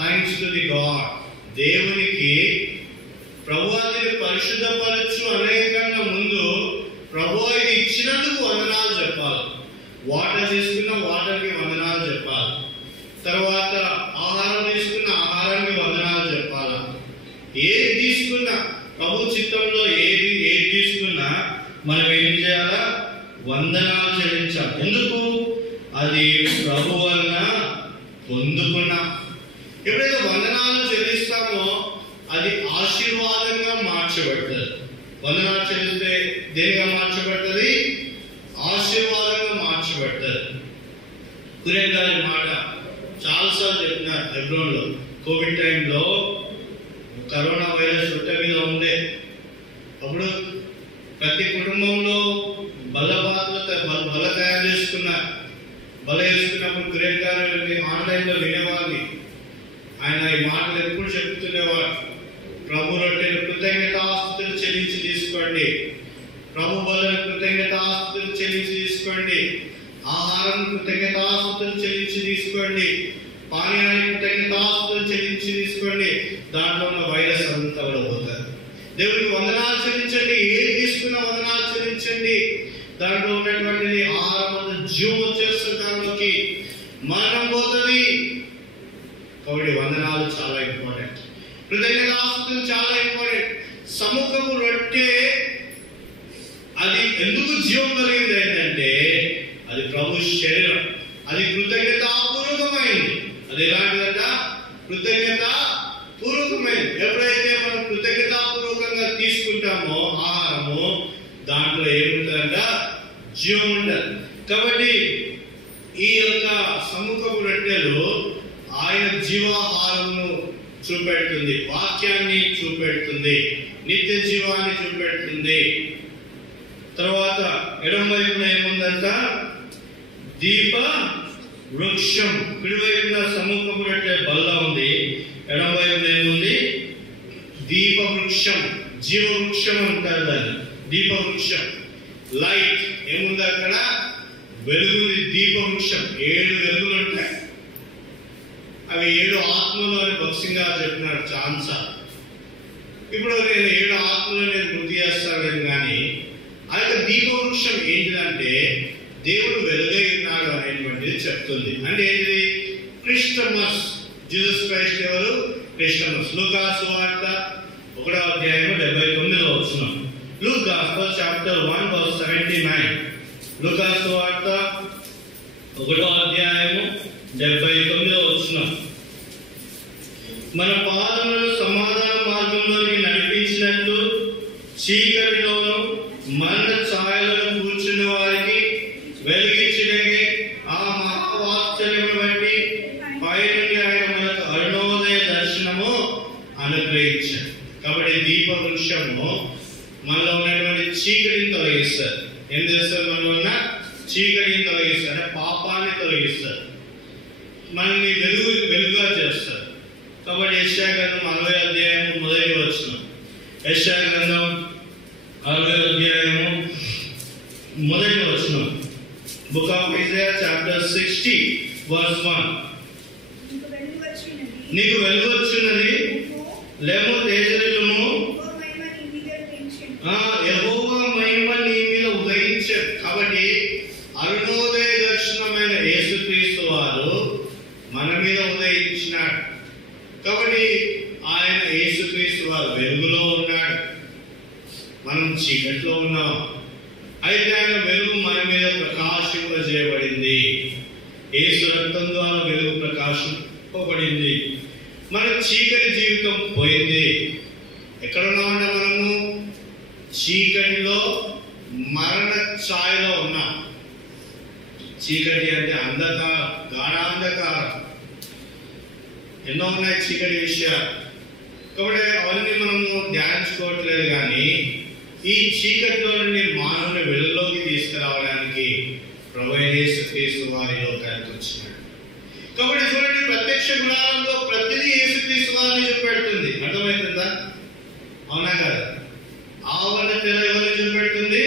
Thanks to the God. దేవునికి ప్రభువాదిని పరిశుద్ధపరచు అనేకంగా ముందు ప్రభు ఇది ఇచ్చినందుకు వందనాలు చెప్పాలి. వాటర్ తీసుకున్న వాటర్కి వందనాలు చెప్పాలి. తర్వాత ఆహారం తీసుకున్న ఆహారానికి వందనాలు చెప్పాలి. ఏది తీసుకున్నా ప్రభు చిత్తంలో ఏది తీసుకున్నా మనం ఏం చేయాలా? వందనాలు చెల్లించాలి. ఎందుకు? అది ప్రభు వలన పొందుకున్నా. ఎప్పుడైతే వందనాలు చెల్లిస్తామో అది ఆశీర్వాదంగా మార్చబడుతుంది. వందనాలు చెల్లిస్తే దేనిగా మార్చబడుతుంది? ఆశీర్వాదంగా మార్చబడుతుంది. కురేన్ గారి మాట చాలాసార్లు చెప్పినారు. హెబ్రోన్లో కోవిడ్ టైంలో కరోనా వైరస్ రొట్టె మీద ఉండే అప్పుడు ప్రతి కుటుంబంలో బల తయారు చేసుకున్నారు. బల వేసుకున్నప్పుడు కురేన్ గారు ఆన్లైన్లో వినేవాడిని. ఆయన ఈ మాటలు ఎప్పుడు చెప్తుండేవాడు. ప్రభు రొట్టెలు కృతజ్ఞతాస్తుతులు చెల్లించి తీసుకోండి. ప్రభు బలను కృతజ్ఞతాస్తుతులు చెల్లించి తీసుకోండి. ఆహారం కృతజ్ఞతాస్తుతులు చెల్లించి తీసుకోండి. పానీయాన్ని కృతజ్ఞతాస్తుతులు చెల్లించి తీసుకోండి. దాంట్లో ఉన్న వైరస్ అంతా కూడా పోతుంది. దేవుడికి వందనాలు చెల్లించండి. ఏది తీసుకున్నా వందనాలు చెల్లించండి. దాంట్లో ఉన్నటువంటిది ఆహారం జీవం వచ్చేస్తుంది. దాంట్లోకి మరణం పోతుంది. కాబట్టి వందనాలు చాలా ఇంపార్టెంట్. కృతజ్ఞతాస్తుతులు చాలా ఇంపార్టెంట్. సముఖపు రొట్టె అది ఎందుకు జీవం కలిగింది ఏంటంటే అది ప్రభు శరీరం. అది కృతజ్ఞతాపూర్వకమైంది. అది ఎలాంటిదంట? కృతజ్ఞతాపూర్వకమైంది. ఎప్పుడైతే మనం కృతజ్ఞతాపూర్వకంగా తీసుకుంటామో ఆహారము దాంట్లో ఏముంటుందంట? జీవం ఉంటుంది. కాబట్టి ఈ యొక్క సముఖపు రొట్టెలు ఆయన జీవాహారమును చూపెడుతుంది, వాక్యాన్ని చూపెడుతుంది, నిత్య జీవాన్ని చూపెడుతుంది. తర్వాత ఎడమ వైపున ఏముందంట? దీప వృక్షం. కుడివైపున సముఖపు రొట్టె బల్ల ఉంది. ఎడమ వైపున ఏముంది? దీప వృక్షం, జీవ వృక్షం అంటారు దాన్ని. దీప వృక్షం లైట్ ఏముంది అక్కడ? వెలుగు. దీప వృక్షం 7 వెలుగులు ఉంటాయి. అవి 7 ఆత్మలు అని భక్సింగా చెప్పినాడు ఛాన్సా. ఇప్పుడు నేను 7 ఆత్మలు నేను గుర్తు చేస్తాను. కానీ ఆ యొక్క దీపవృక్షం ఏంటిదంటే దేవుడు వెలుగై ఉన్నాడు అనేటువంటిది చెప్తుంది. అంటే ఏంటిది? క్రిస్టమస్. జీసస్ క్రైస్ట్ ఎవరు? క్రిస్టమస్. లూకా సువార్త 1వ అధ్యాయం 79వ వచనం. Luke gospel chapter 1:79. లూకా సువార్త 1వ అధ్యాయం 79వ వచనం. మన పాదములను సమాధాన మార్గంలోకి నడిపించినట్లు చీకటిలోను మరణ ఛాయలను కూర్చున్న వారికి వెలిగించడగే ఆ మహావాత్సల్యము బట్టి పైనుండి ఆయన మనకు అరుణోదయ దర్శనము అనుగ్రహించాడు. కాబట్టి దీప వృక్షము మనలో ఉన్నటువంటి చీకటిని తొలగిస్తారు. ఏం చేస్తారు? మనలో ఉన్న చీకటిని తొలగిస్తారు. అంటే పాపాన్ని తొలగిస్తారు. మనల్ని వెలుగుగా చేస్తారు. కాబట్టి యెషయా గ్రంథం 60వ అధ్యాయం 1వ వచనం. యెషయా గ్రంథం 60వ అధ్యాయం 1వ వచనం. Book of Isaiah chapter 60 verse 1. నీకు వెలుగు వచ్చినది, లేము తేజరిల్లుము, యెహోవా మహిమ నీ మీద ఉదయించెను. వెలుగు మన మీద ప్రకాశింపజేయబడింది. యేసు రక్తం ద్వారా వెలుగు ప్రకాశింపబడింది. మన చీకటి జీవితం పోయింది. ఎక్కడున్నామంటే మనము చీకటిలో మరణ ఛాయలో ఉన్నాం. చీకటి అంటే అంధకారం, గాఢాంధకారం. ఎన్నో ఉన్నాయి చీకటి విషయాలు. కాబట్టి అవన్నీ మనము ధ్యానించుకోవట్లేదు. కానీ ఈ చీకటిలో నుండి మానవుని వెలుగులోకి తీసుకురావడానికి ప్రభువైన యేసుక్రీస్తు వారి లోకానికి వచ్చినాడు. కాబట్టి చూడండి, ప్రత్యక్ష గుణాలలో ప్రతిదీ యేసుక్రీస్తు వారిని చూపెడుతుంది. అర్థమవుతుందా? అవునా కదా? ఆవరణ తెర ఎవరిని చూపెడుతుంది?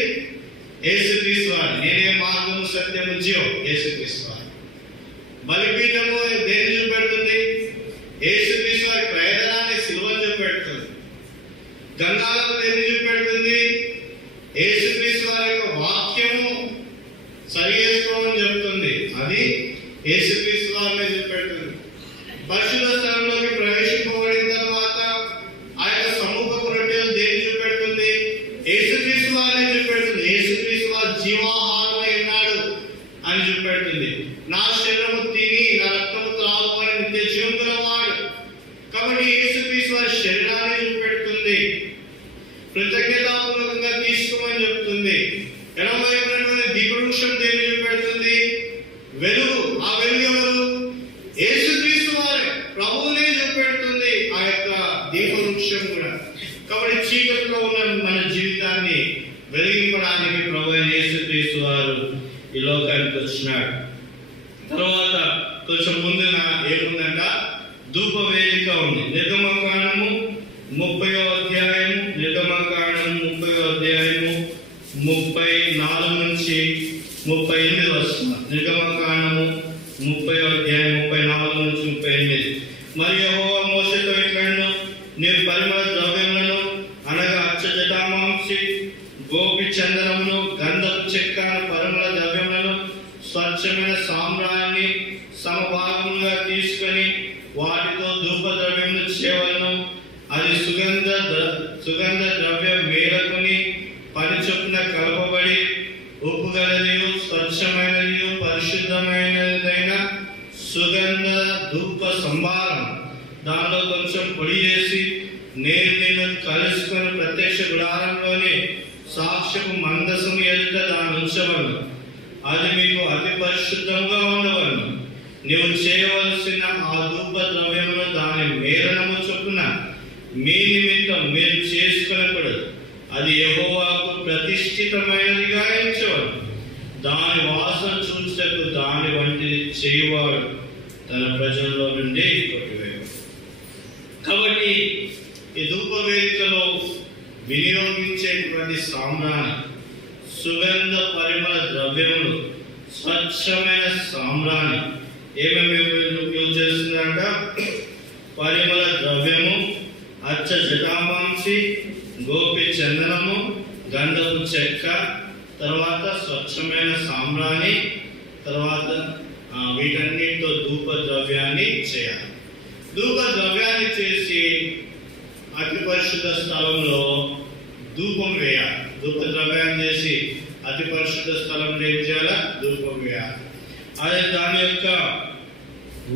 యేసుక్రీస్తు వారిని. నేనే మార్గము సత్యము జీవం, యేసుక్రీస్తు వారి. బలిపీఠము దేన్ని చూపెడుతుంది? యేసుక్రీస్తు వారి ప్రయోజనాన్ని సిలువను చూపెడుతుంది. గంగాళము దేన్ని చూపెడుతుంది? యేసుక్రీస్తు వారి యొక్క వాక్యము సరి చేసుకోమని చెప్తుంది. అది యేసుక్రీస్తు వారిని చూపెడుతుంది. పరిశుద్ధ స్థలంలోకి ప్రవేశింపబడిన తర్వాత ఆ యొక్క సమూహపు రొట్టెలు దేన్ని చూపెడుతుంది? యేసుక్రీస్తు వారిని చూపెడుతుంది. యేసుక్రీస్తు వారు జీవాహారమై ఉన్నాడు అని చూపెడుతుంది. నా శరీరము తిని నా రక్తము త్రాగువాడు నిత్య జీవం గలవాడు. కాబట్టి యేసుక్రీస్తు వారి శరీరాన్ని చూపెడుతుంది. కృతజ్ఞతాపూర్వకంగా తీసుకోమని చెప్తుంది. ఎడమవైపునటువంటి దీపవృక్షం దేన్ని చూపెడుతుంది? వెలుగు. ఆ వెలుగు ఎవరు? యేసుక్రీస్తు వారే, ప్రభువునే చూపెడుతుంది ఆ యొక్క దీపవృక్షం కూడా. కాబట్టి చీకటిలో ఉన్న మన జీవితాన్ని వెలిగింపడానికి ప్రభువైన యేసుక్రీస్తు వారు ఈ లోకానికి వచ్చినాడు. తర్వాత కొంచెం ముందున ఏముందంట? ధూప వేదిక ఉంది. నిర్గమకాండము 30వ అధ్యాయము, నిర్గమకాండము 30వ అధ్యాయము 34 నుంచి 38 వస్తుంది. నిర్గమకాండము 30వ అధ్యాయం 34 నుంచి 38. మరియు యెహోవా మోషేతో ఇట్లనెను, నీవు పరిమళ ద్రవ్యములను అనగా అచ్చ జటామాంసి, గోపి చందనమును, గంధపు చెక్క, పరిమళ ద్రవ్యములను, స్వచ్ఛమైన సామ్రాన్ని సమభాగముగా తీసుకొని వాటితో ధూప ద్రవ్యమును చేయవలెను. అది సుగంధ ద్రవ్య మేరకుని పని చొప్పున కలపబడి ఉప్పు గలదియు స్వచ్ఛమైనదియు పరిశుద్ధమైనదైన సుగంధ ధూప సంభారం. దానిలో కొంచెం పొడి చేసి నేను కలుసుకొని ప్రత్యక్ష గుడారంలోని సాక్ష్యపు మందసము ఎదుట దాన్ని ఉంచవలను. అది మీకు అతి పరిశుద్ధంగా ఉండవలను. నీవు చేయవలసిన ఆ ధూప ద్రవ్యమును దాని మేరణము చొప్పున మీ నిమిత్తం మీరు చేసుకొనకూడదు. అది యెహోవాకు ప్రతిష్ఠితమైనదిగా ఎంచవలను. దాని వాసన చూచుటకు దాని వంటిది చేయువాడు తన ప్రజల్లో నుండి కొట్టివేయడు. కాబట్టి ఈ ధూప వేదికలో వినియోగించేటువంటి సామ్రాణి, సుగంధ పరిమళ ద్రవ్యములు, స్వచ్ఛమైన సామ్రాణి ఏమేమి యూజ్ చేస్తుందంట? పరిమళ ద్రవ్యము, అచ్చ జటామాంసి, గోపి చందనము, గంధపు చెక్క, తర్వాత స్వచ్ఛమైన సామ్రాణి, తర్వాత వీటన్నిటితో ధూప ద్రవ్యాన్ని చేయాలి. ధూప ద్రవ్యాన్ని చేసి అతి పరిశుద్ధ స్థలంలో ధూపం వేయాలి. ధూప ద్రవ్యాన్ని చేసి అతి పరిశుద్ధ స్థలంలో ఏం చేయాలా? ధూపం వేయాలి. అదే దాని యొక్క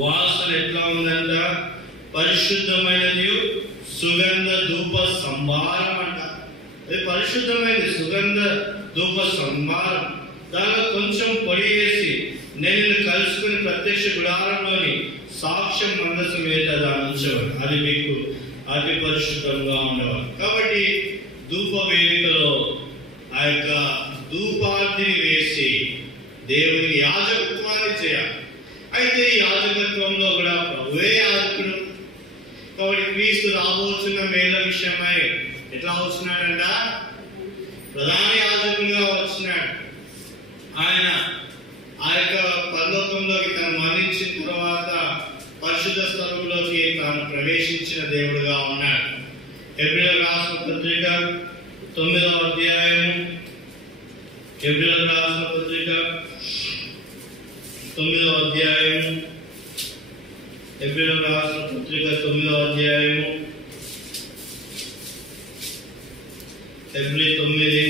వాసన ఎట్లా ఉందంట? పరిశుద్ధమైనది సుగంధ ధూప సంభారం అంట. అది పరిశుద్ధమైనది సుగంధ ధూప సంభారం. దానిలో కొంచెం పొడి వేసి నేను కలుసుకుని ప్రత్యక్ష గుడారంలోని సాక్ష్యం మందసం ఏదో దాని ఉంచేవాడు. అది మీకు అతి పరిశుద్ధంగా ఉండేవాడు. కాబట్టి ధూప వేదికలో ఆ యొక్క ధూపార్తిని వేసి దేవుని యాజకత్వాన్ని చేయాలి. అయితే ఈ యాజకత్వంలో కూడా ప్రభువే యాజకుడు. కాబట్టి క్రీస్తు రాబోతున్న మేల విషయమై ఎట్లా వచ్చినాడంట? ప్రధాన యాజకునిగా వచ్చినాడు. ఆయన ఆ యొక్క పరలోకంలోకి తను మరణించిన తర్వాత పరిశుద్ధ స్థలంలోకి తాను ప్రవేశించిన దేవుడుగా ఉన్నాడు. హెబ్రీయులకు రాసిన పత్రిక 9వ అధ్యాయము, హెబ్రీయులకు రాసిన పత్రిక 9వ అధ్యాయము, హెబ్రీయులకు రాసిన పత్రిక 9వ అధ్యాయము, హెబ్రీ 9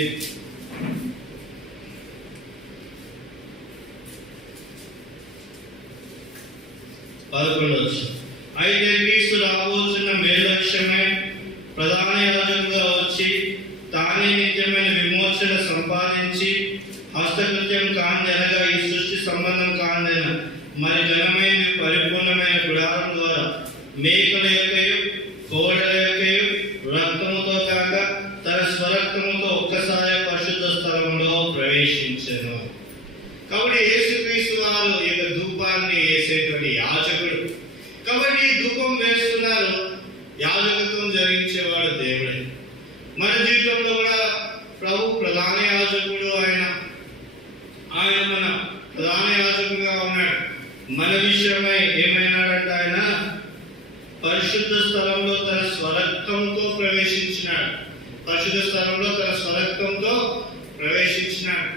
11 అయితే క్రీస్తు రాబోతున్న మేలు విషయమై ప్రధాన యాజకుడుగా వచ్చి తానే నిత్యమైన విమోచన సంపాదించి హస్తకృత్యం కాంతి అనగా ఈ సృష్టి సంబంధం కాందైన మరి ఘనమైన పరిపూర్ణమైన గుడారం ద్వారా మేకల యొక్కయు కోడల యొక్కయు రక్తముతో కాక తన స్వరక్తముతో ఒక్కసారి పరిశుద్ధ స్థలంలో ప్రవేశించెను. కాబట్టి యేసుక్రీస్తు వారు ఈ ధూపాన్ని వేసేటువంటి యాజకుడు. కాబట్టి ధూపం వేస్తున్నారు, యాజకత్వం జరిగించేవాడు దేవుడే. మన జీవితంలో కూడా ప్రభు ప్రధాన యాజకుడు, ఆయన మన ప్రధాన యాజకుడుగా ఉన్నాడు. మన విషయమై ఏమైనాడంటే ఆయన పరిశుద్ధ స్థలంలో తన స్వరక్తంతో ప్రవేశించినాడు. పరిశుద్ధ స్థలంలో తన స్వరక్తంతో ప్రవేశించినాడు.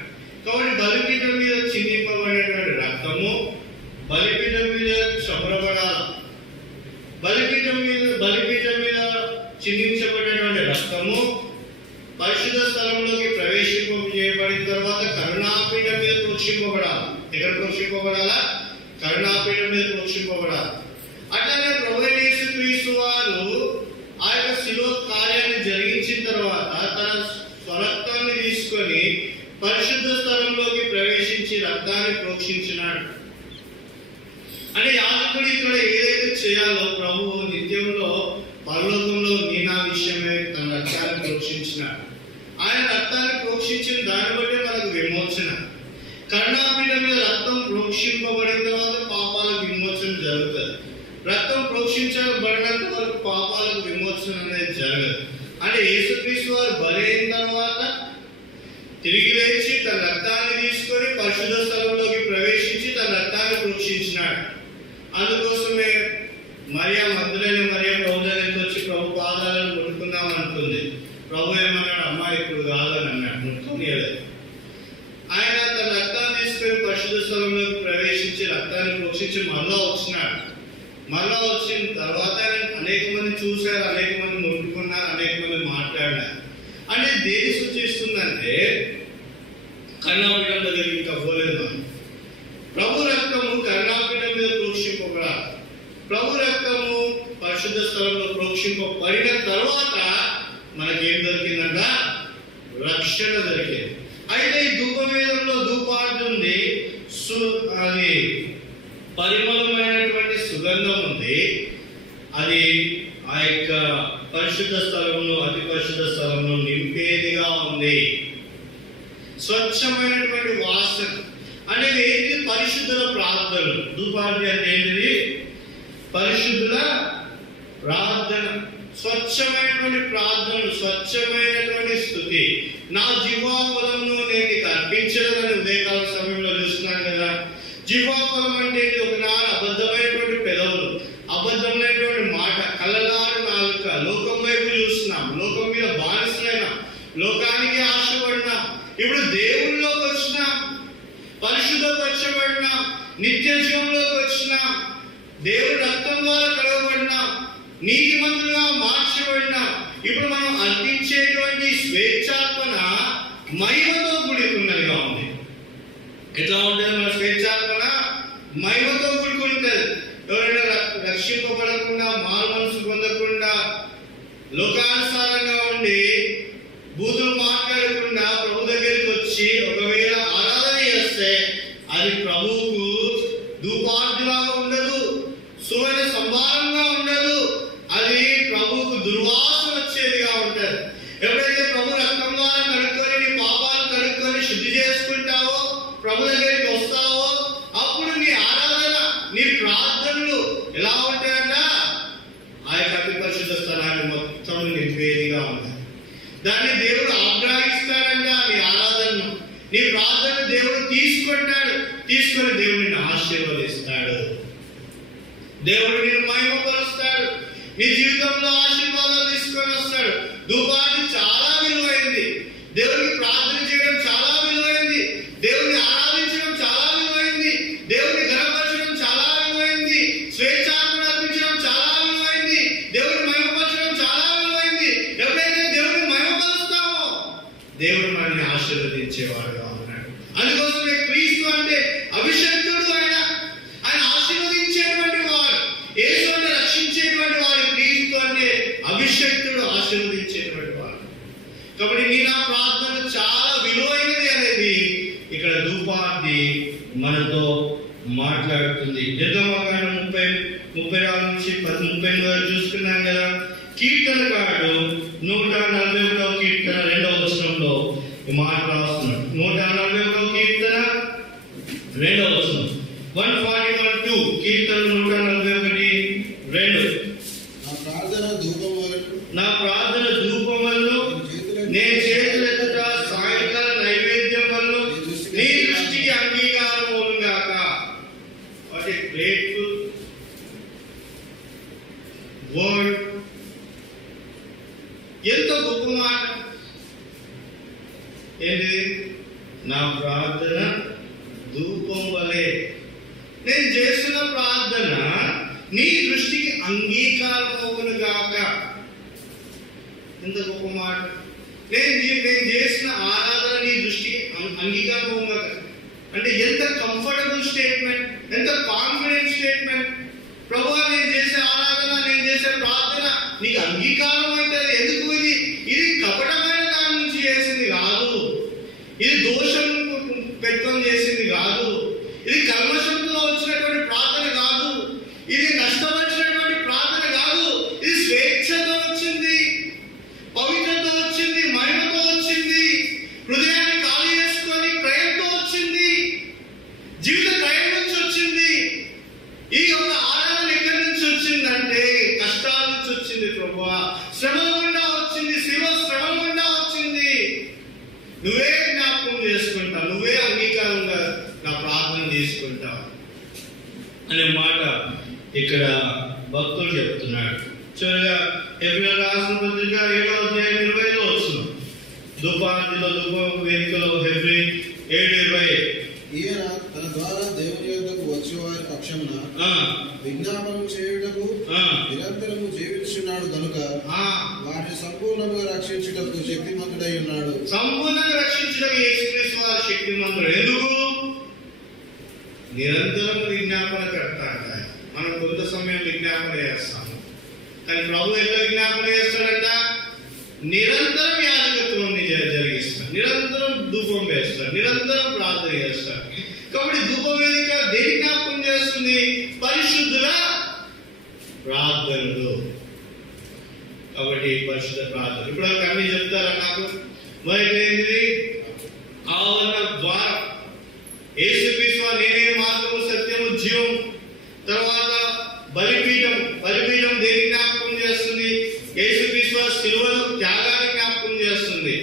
కాబట్టి బలిపీఠం మీద చిందింపబడినటువంటి రక్తము బలిపీఠం మీద చొరబడాలి. బలిపీఠం మీద చిందించబడినటువంటి రక్తము పరిశుద్ధ స్థలంలోకి ప్రవేశింపజేయబడిన తర్వాత కరుణాపీఠం మీద ప్రోక్షింపబడాలి. ఎక్కడ ప్రోక్షింపబడాలా? కరుణాపీఠం మీద ప్రోక్షింపబడాలి. అట్లానే ప్రభువైన యేసుక్రీస్తు వారు ఆ యొక్క శిలువ కార్యాన్ని జరిగించిన తర్వాత తన స్వరక్తాన్ని తీసుకొని పరిశుద్ధ స్థలంలోకి ప్రవేశించి రక్తాన్ని ప్రోక్షించినాడు. అంటే యాజకుడు ఇక్కడ ఏదైతే చేయాలో ప్రభువు నిత్యంలో పరలోకంలో నా విషయమే తన రక్తాన్ని ప్రోక్షించినాడు. ఆయన రక్తాన్ని ప్రోక్షించిన దాన్ని బట్టి మనకు విమోచన. కరుణాపీఠం మీద రక్తం ప్రోక్షింపబడిన తర్వాత పాపాలకు విమోచన జరుగుతుంది. రక్తం ప్రోక్షించబడినంత వరకు పాపాలకు విమోచన అనేది జరగదు. అంటే యేసుక్రీస్తు వారు బలి అయిన తర్వాత తిరిగి లేచి తన రక్తాన్ని తీసుకొని పరిశుద్ధ స్థలంలోకి ప్రవేశించి తన రక్తాన్ని ప్రోక్షించినాడు. అందుకోసమే మరియా మగ్దలేని మరియా ప్రభు దగ్గరికి వచ్చి ప్రభు పాదాలను ముట్టుకుందాం అనుకుంది. ప్రభు ఏమన్నాడు? అమ్మా ఇప్పుడు కాదని అన్నాడు, ముట్టుకోనియలేదు. ఆయన తన రక్తాన్ని తీసుకొని పరిశుద్ధ స్థలంలోకి ప్రవేశించి రక్తాన్ని ప్రోక్షించి మళ్ళా వచ్చినాడు. మళ్ళా వచ్చిన తర్వాత అనేక మంది చూశారు, అనేక మంది ముట్టుకున్నారు, అనేక మంది మాట్లాడారు. అంటే దేని సూచిస్తుందంటే కరుణాపీఠం దగ్గరికి ఇంకా పోలేదు. ప్రభు రక్తము కరుణాపీఠం మీద ప్రోక్షింపబడాలి. ప్రభు రక్తము పరిశుద్ధ స్థలంలో ప్రోక్షింపబడిన తర్వాత మనకేం దొరికిందంట? రక్షణ దొరికింది. అయితే ఈ ధూపవేదంలో ధూపార్తి ఉంది, అది పరిమళమైనటువంటి సుగంధం ఉంది. అది ఆ యొక్క పరిశుద్ధ స్థలంలో అతి పరిశుద్ధ స్థలంలో నింపేదిగా ఉంది. స్వచ్ఛమైనటువంటి వాసన అంటే ఏంటి? పరిశుద్ధుల ప్రార్థనలు. ధూపార్తి అంటే ఏంటిది? పరిశుద్ధుల ప్రార్థన, స్వచ్ఛమైనటువంటి ప్రార్థనలు, స్వచ్ఛమైనటువంటి స్థుతి. నా జీవాఫలంను నేను నీకు అర్పించలేదని ఉదయకాల సమయంలో చూస్తున్నాను కదా. జీవాఫలం అంటే ఒకనాడు అబద్ధమైనటువంటి పెదవులు, అబద్ధమైనటువంటి మాట, కళ్ళలారు నాలుక, లోకం వైపు చూస్తున్నాం, లోకం మీద బానిసలైనా, లోకానికి ఆశపడినాం. ఇప్పుడు దేవుళ్ళలోకి వచ్చినాం, పరిశుద్ధపరచబడినాం, నిత్య జీవంలోకి వచ్చినాం, దేవుడి రక్తం ద్వారా కడగబడినాం, నీతిమంతులుగా మార్చబడినాం. ఇప్పుడు మనం అర్పించేటువంటి స్వేచ్ఛార్పణ మహిమతో కూడుకున్నదిగా ఉంది. ఎట్లా ఉంటుంది మన స్వేచ్ఛార్పణ? మహిమతో కూడుకుంటుంది. ఎవరైనా రక్షింపబడకుండా, మారు మనసు పొందకుండా, లోకానుసారంగా ఉండి బూతులు మాట్లాడకుండా ప్రభు దగ్గరికి వచ్చి ఒకవేళ ఆరాధన చేస్తే అది ప్రభువుకు ధూపార్తిలాగా ఉండదు, సువర్ణ సంభారంగా ఉండదు. అది ప్రభువుకు దుర్వాసన వచ్చేదిగా ఉంటుంది. ఎప్పుడైతే ప్రభు రక్తం ద్వారా కడుక్కొని నీ పాపాలు కడుక్కొని శుద్ధి చేసుకుంటావో, ప్రభు దగ్గరికి వస్తావో, అప్పుడు నీ ఆరాధన, నీ ప్రార్థనలు ఎలా ఉంటాయంట? ఆ యొక్క అతి పరిశుద్ధ స్థలాన్ని మొత్తం నింపేదిగా ఉంటాయి. దాన్ని దేవుడు ఆగ్రహిస్తాడంట. నీ ఆరాధనను, నీ ప్రార్థన దేవుడు తీసుకుంటాడు. తీసుకొని దేవుడిని ఆశీర్వదిస్తాడు. దేవుడు నిన్ను మహిమపరుస్తాడు. నీ జీవితంలో ఆశీర్వాదాలు తీసుకొని వస్తాడు. ధూపాన్ని చాలా విలువైంది. దేవుడికి ప్రార్థన చేయడం చాలా విలువైంది. దేవుడిని ఆరాధించడం చాలా విలువైంది. దేవుడిని ఘనపరచడం చాలా విలువైంది. స్వేచ్ఛార్పణ అర్పించడం చాలా విలువైంది. దేవుడిని మహిమపరచడం చాలా విలువైంది. ఎప్పుడైతే దేవుడిని మహిమపరుస్తామో దేవుడు మనల్ని ఆశీర్వదించేవాడుగా ఉన్నాడు. అందుకోసమే క్రీస్తు అంటే అభిషక్తుడు. ఆయన ఆశీర్వదించేటువంటి వాడు. ధూపార్తి మనతో మాట్లాడుతుంది. నిర్గమకాండం 34 నుంచి 38 వరకు చూసుకున్నాం కదా. కీర్తనకారుడు 141వ కీర్తన 2వ వచనంలో ఈ మాట రాస్తున్నాడు. 141వ కీర్తన 2వ వచనం. 141:2 కీర్తన 141:2 నా ప్రార్థన ధూపం వల్ల నేను చేతులెత్తుట సాయంకాల నైవేద్యం వల్ల నీ దృష్టికి అంగీకారం అవునుగాక. What a grateful word. ఎంత గొప్ప మాట. ఏంటి? నా ప్రార్థన ధూపం వలె నేను చేస్తున్న ప్రార్థన నీ దృష్టికి అంగీకారం అవునుగాక. ఎంత గొప్ప మాట. నేను చేసిన ఆరాధన నీ దృష్టికి అంగీకారం అవునుగాక అంటే ఎంత కంఫర్టబుల్ స్టేట్మెంట్, ఎంత కాన్ఫిడెంట్ స్టేట్మెంట్. ప్రభువా, నేను చేసే ఆరాధన, నేను చేసే ప్రార్థన నీకు అంగీకారం అయితే ఎందుకు? ఇది కపటమైన దాని నుంచి చేసింది కాదు, ఇది దోషం పెట్టుకొని చేసింది కాదు, ఇది కల్మషంతో వచ్చినటువంటి ప్రార్థన కాదు, ఇది నష్టపరిచినటువంటి ప్రార్థన కాదు, ఇది స్వేచ్ఛతో వచ్చింది, పవిత్రతో వచ్చింది, మహిమతో వచ్చింది, హృదయాన్ని ఖాళీ చేసుకొని ప్రయత్నంతో వచ్చింది, జీవిత ప్రయాణం నుంచి వచ్చింది. ఈ యొక్క ఆరాధన ఎక్కడి నుంచి వచ్చిందంటే కష్టాల నుంచి వచ్చింది ప్రభువా, శ్రమల గుండా వచ్చింది, శ్రమల గుండా వచ్చింది. నువ్వే జ్ఞాపకం చేసుకుంటావు, నువ్వే అంగీకారంగా నా ప్రార్థన తీసుకుంటావు అనే మాట ఇక్కడ భక్తులు చెప్తున్నాడు. చివరిగా హెబ్రీయులకు రాసిన పత్రిక 7వ అధ్యాయం 20లో వస్తున్నాం. ధూపార్తిలో ధూప వేదికలో హెబ్రీ 7:20 ఈయన తన ద్వారా దేవుని యొద్దకు వచ్చే వారి పక్షమున విజ్ఞాపనం చేయుటకు నిరంతరము జీవించున్నాడు కనుక వారిని సంపూర్ణంగా రక్షించుటకు శక్తిమంతుడై ఉన్నాడు. సంపూర్ణంగా రక్షించడానికి యేసుక్రీస్తు వారు శక్తిమంతుడు. ఎందుకు? నిరంతరం విజ్ఞాపన కర్తాడు. మనం కొంత సమయం విజ్ఞాపన చేస్తాము, కానీ ప్రభు ఎలా విజ్ఞాపన చేస్తాడంట? నిరంతరం యాజకత్వం జరిగిస్తాడు, నిరంతరం ధూపం వేస్తాడు, నిరంతరం ప్రార్థన చేస్తాడు. కాబట్టి ధూప వేదిక దేని జ్ఞాపకం చేస్తుంది? పరిశుద్ధుల ప్రార్థనలు. కాబట్టి పరిశుద్ధ ప్రార్థన. ఇప్పుడు అన్ని చెప్తారా నాకు? మరి ఏంటిది? ఆవరణ ద్వారం. యేసుక్రీస్తు నేనే మార్గము సత్యము జీవం. తర్వాత బలిపీఠం. బలిపీఠం దేని జ్ఞాపకం చేస్తుంది? యేసుక్రీస్తు శిలువలో త్యాగాన్ని జ్ఞాపకం చేస్తుంది.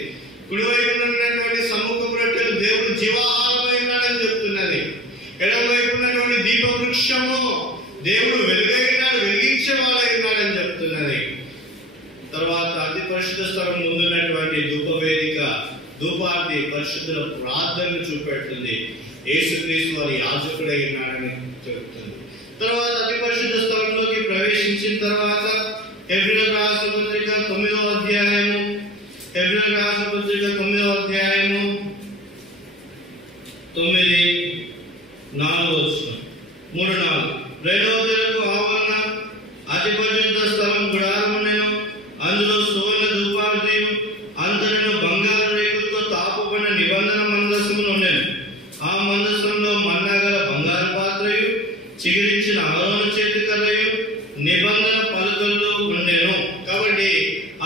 కుడివైపున ఉన్నటువంటి సముఖపు రొట్టెలు దేవుడు జీవాహారమై ఉన్నాడని చెప్తున్నది. ఎడమవైపు ఉన్నటువంటి దీప వృక్షము దేవుడు వెలుగైనాడు, వెలిగించేవాడై ఉన్నాడని చెప్తున్నది. తర్వాత అతి పరిశుద్ధ స్థలం ముందున్నటువంటి ధూపవేదిక, ధూపార్తి పరిశుద్ధుల ప్రార్థనను చూపెడుతుంది. యేసుక్రీస్తు వారి యాజకుడై ఉన్నాడని చెప్తుంది. తర్వాత అతి పరిశుద్ధ స్థలంలోకి ప్రవేశించిన తర్వాత హెబ్రీయులకు రాసిన పత్రిక 9వ అధ్యాయము, హెబ్రీయులకు రాసిన పత్రిక 9వ అధ్యాయము 9:4 3-4 రెండవ తెరకు ఆవరణ అతి పరిశుద్ధ స్థలం గుడారం ఉండెను. అందులో సువర్ణ ధూపార్తియు అంతటను బంగారు రేకులతో తాపబడిన నిబంధన మందసములు ఉండెను. ఆ మందసంలో మన్నాగల బంగారు పాత్రయు చిగిరించిన అహరోను చేతి కర్రయు నిబంధన పలకల్లో ఉండెను. కాబట్టి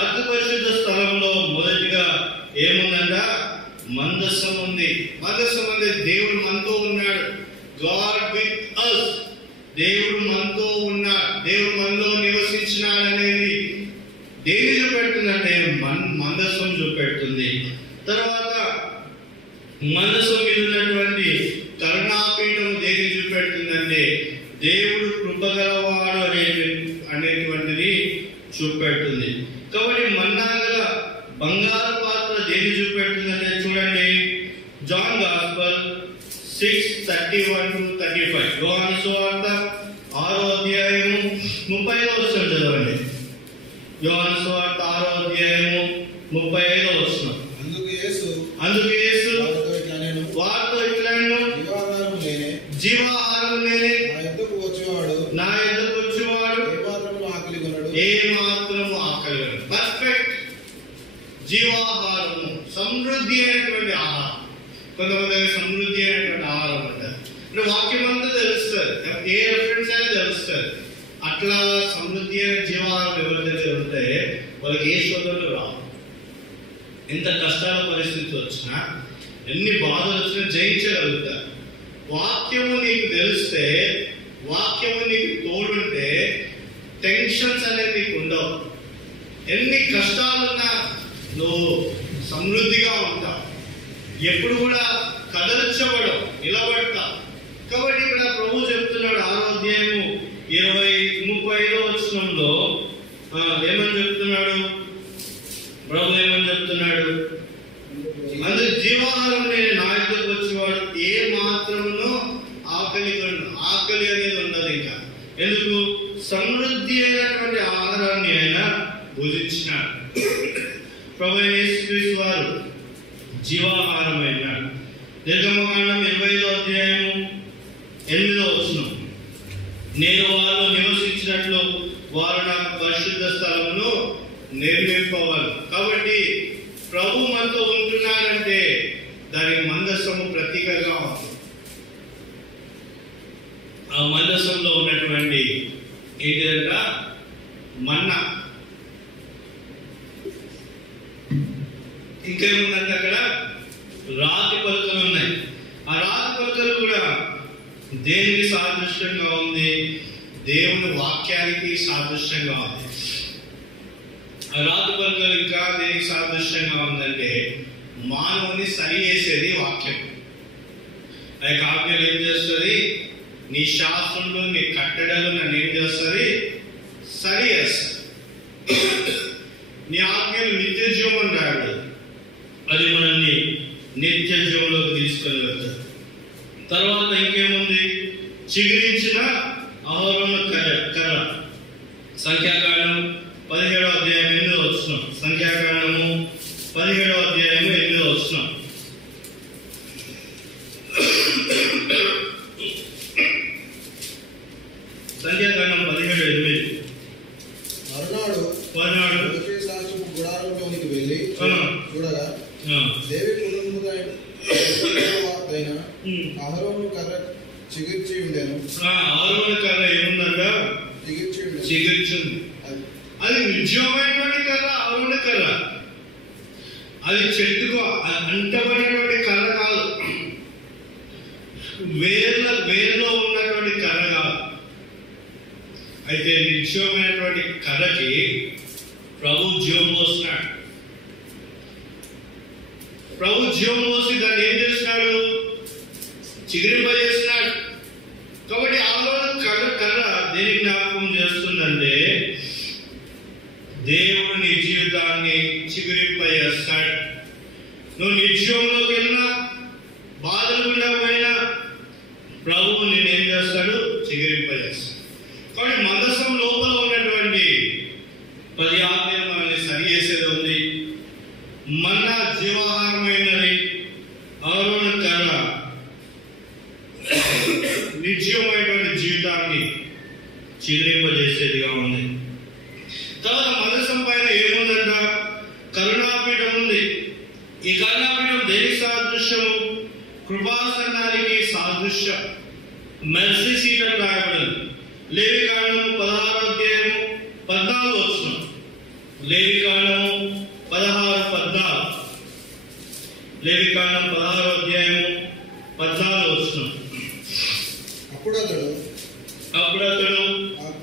అతి పరిశుద్ధ స్థలంలో మొదటిగా ఏముందంట? మందసం ఉంది. మందసం అంటే దేవుడు మనతో ఉన్నాడు. God with us. దేవుడు మనతో ఉన్నాడు, దేవుడు మనలో నివసించినాడు అనేది దేని చూపెడుతుందంటే మందసం చూపెడుతుంది. తర్వాత మందసం మీద ఉన్నటువంటి కరుణాపీఠం దేని చూపెడుతుందంటే దేవుడు కృపగలవాడు అనేటువంటిది చూపెడుతుంది. కాబట్టి మన్నాగల బంగారు పాత్ర దేని చూపెడుతుందంటే చూడండి, జాన్ గాస్పల్ 6:31-35. యోహాను సువార్త 6వ అధ్యాయము 35వ వచనం చదవండి. యోహాను సువార్త 6వ అధ్యాయము 35వ వచనం. అందుకు యేసు వారితో ఇట్లా జీవాహారం నేనే, నా యొద్దకు వచ్చేవాడు ఏ మాత్రము ఆకలి కొనడు. పర్ఫెక్ట్ జీవాహారము, సమృద్ధి అయినటువంటి ఆహారం. కొంతమంది సమృద్ధి అనేటువంటి ఆహారం అంటారు. అంటే వాక్యం అంతా తెలుస్తుంది, ఏ రెఫరెన్స్ అయినా తెలుస్తుంది. అట్లా సమృద్ధి అనే జీవాహారం ఎవరి దగ్గర ఉంటే వాళ్ళకి ఏ శోధనలు రావు. ఎంత కష్టాల పరిస్థితి వచ్చినా, ఎన్ని బాధలు వచ్చినా జయించగలుగుతారు. వాక్యము నీకు తెలిస్తే, వాక్యము నీకు తోడుంటే టెన్షన్స్ అనేది నీకు ఉండవు. ఎన్ని కష్టాలున్నా నువ్వు సమృద్ధిగా ఉంటావు. ఎప్పుడు కూడా కదల్చబడవు, నిలబడతావు. కాబట్టి ఇక్కడ ప్రభు చెప్తున్నాడు 6వ అధ్యాయము 30వ వచనంలో ఏమని చెప్తున్నాడు? ప్రభు ఏమని చెప్తున్నాడు? అందుకే జీవాహారం లేని నా యొద్దకు వచ్చేవాడు ఏ మాత్రమునో ఆకలి అనేది ఉండదు. ఇంకా ఎందుకు? సమృద్ధి అయినటువంటి ఆహారాన్ని ఆయన భుజించినాడు. ప్రభు యేసుక్రీస్తు వారు జీవాహారం అయినాడు. నిర్గమకాండం 25వ అధ్యాయము 8వ వచనం, నేను వారు నివసించినట్లు వారు నాకు పరిశుద్ధ స్థలమును నిర్మింపవాలి. కాబట్టి ప్రభు మనతో ఉంటున్నాడంటే దానికి మందసము ప్రతీకగా ఉంది. ఆ మందసంలో ఉన్నటువంటి ఏంటిదంట? మన్నా. ఇంకేముందంటే అక్కడ రాతి పలకలు ఉన్నాయి. ఆ రాతి పలకలు కూడా దేనికి సాదృశ్యంగా ఉంది? దేవుని వాక్యానికి సాదృశ్యంగా ఉంది. ఆ రాతి పలకలు ఇంకా దేనికి సాదృశ్యంగా ఉందంటే మానవుని సరి చేసేది వాక్యం. ఆ యొక్క ఆజ్ఞలు ఏం చేస్తుంది? నీ శాస్త్రంలో నీ కట్టడలు నన్ను ఏం చేస్తుంది? సరి చేస్తుంది. నీ ఆజ్ఞలు నిత్య జీవం రాడు, అది మనల్ని నిత్య జీవంలోకి తీసుకొని వెళ్తాడు. తర్వాత ఇంకేముంది? చిగురించిన అహరోను కర్ర. సంఖ్యాకాండం 17వ అధ్యాయం 8వ వచనం. సంఖ్యాకాండము 17వ అధ్యాయం 8వ వచనం. సంఖ్యాకాండం 17:8. మరునాడు గుడారంలోనికి వెళ్ళి చూడగా దేవి కుటుంబమైన అహరోను కర్ర చిగిర్చి ఉండేను. అహరోను కర్ర ఏముందంట? చిగిర్చింది. అది నిజమైనటువంటి కర్ర, అహరోను కర్ర. అది చెట్టుకు అంటబడినటువంటి కర్ర కాదు, వేర్లో ఉన్నటువంటి కర్ర కాదు. అయితే నిత్యమైనటువంటి కర్రకి ప్రభు జీవం పోస్తున్నాడు. ప్రభు జీవం పోసి దాన్ని ఏం చేస్తున్నాడు? చిగురింపజేస్తున్నాడు. కాబట్టి అహరోను కర్ర దేని జ్ఞాపకం చేస్తుందంటే దేవుడు నీ జీవితాన్ని చిగురింపజేస్తాడు. నువ్వు నిత్యంలోకి వెళ్ళినా, బాధలు గుండా పోయినా ప్రభువు నేనేం చేస్తాడు? చిగురింపజేస్తాడు. కాబట్టి మందసం లోపల ఉన్నటువంటి 10 ఆజ్ఞలు మనల్ని సరి చేసేది ఉంది. మన్నా జీవాహారమైనది, అహరోను కర్ర నిత్యమైనటువంటి జీవితాన్ని చిగురింపజేసేదిగా ఉంది. తర్వాత మందసం పైన ఏముందంట? కరుణాపీఠం ఉంది. ఈ కరుణాపీఠం దేనికి సాదృశ్యము? కృపాసనానికి సాదృశ్యం. మెర్సీ సీట్ అని రాయబడింది. లేవికాండము 16వ అధ్యాయము 14వ వచనం. లేవికాండము 16:14. లేవికాండం 16వ అధ్యాయము 14వ వచనం. అప్పుడు అతడు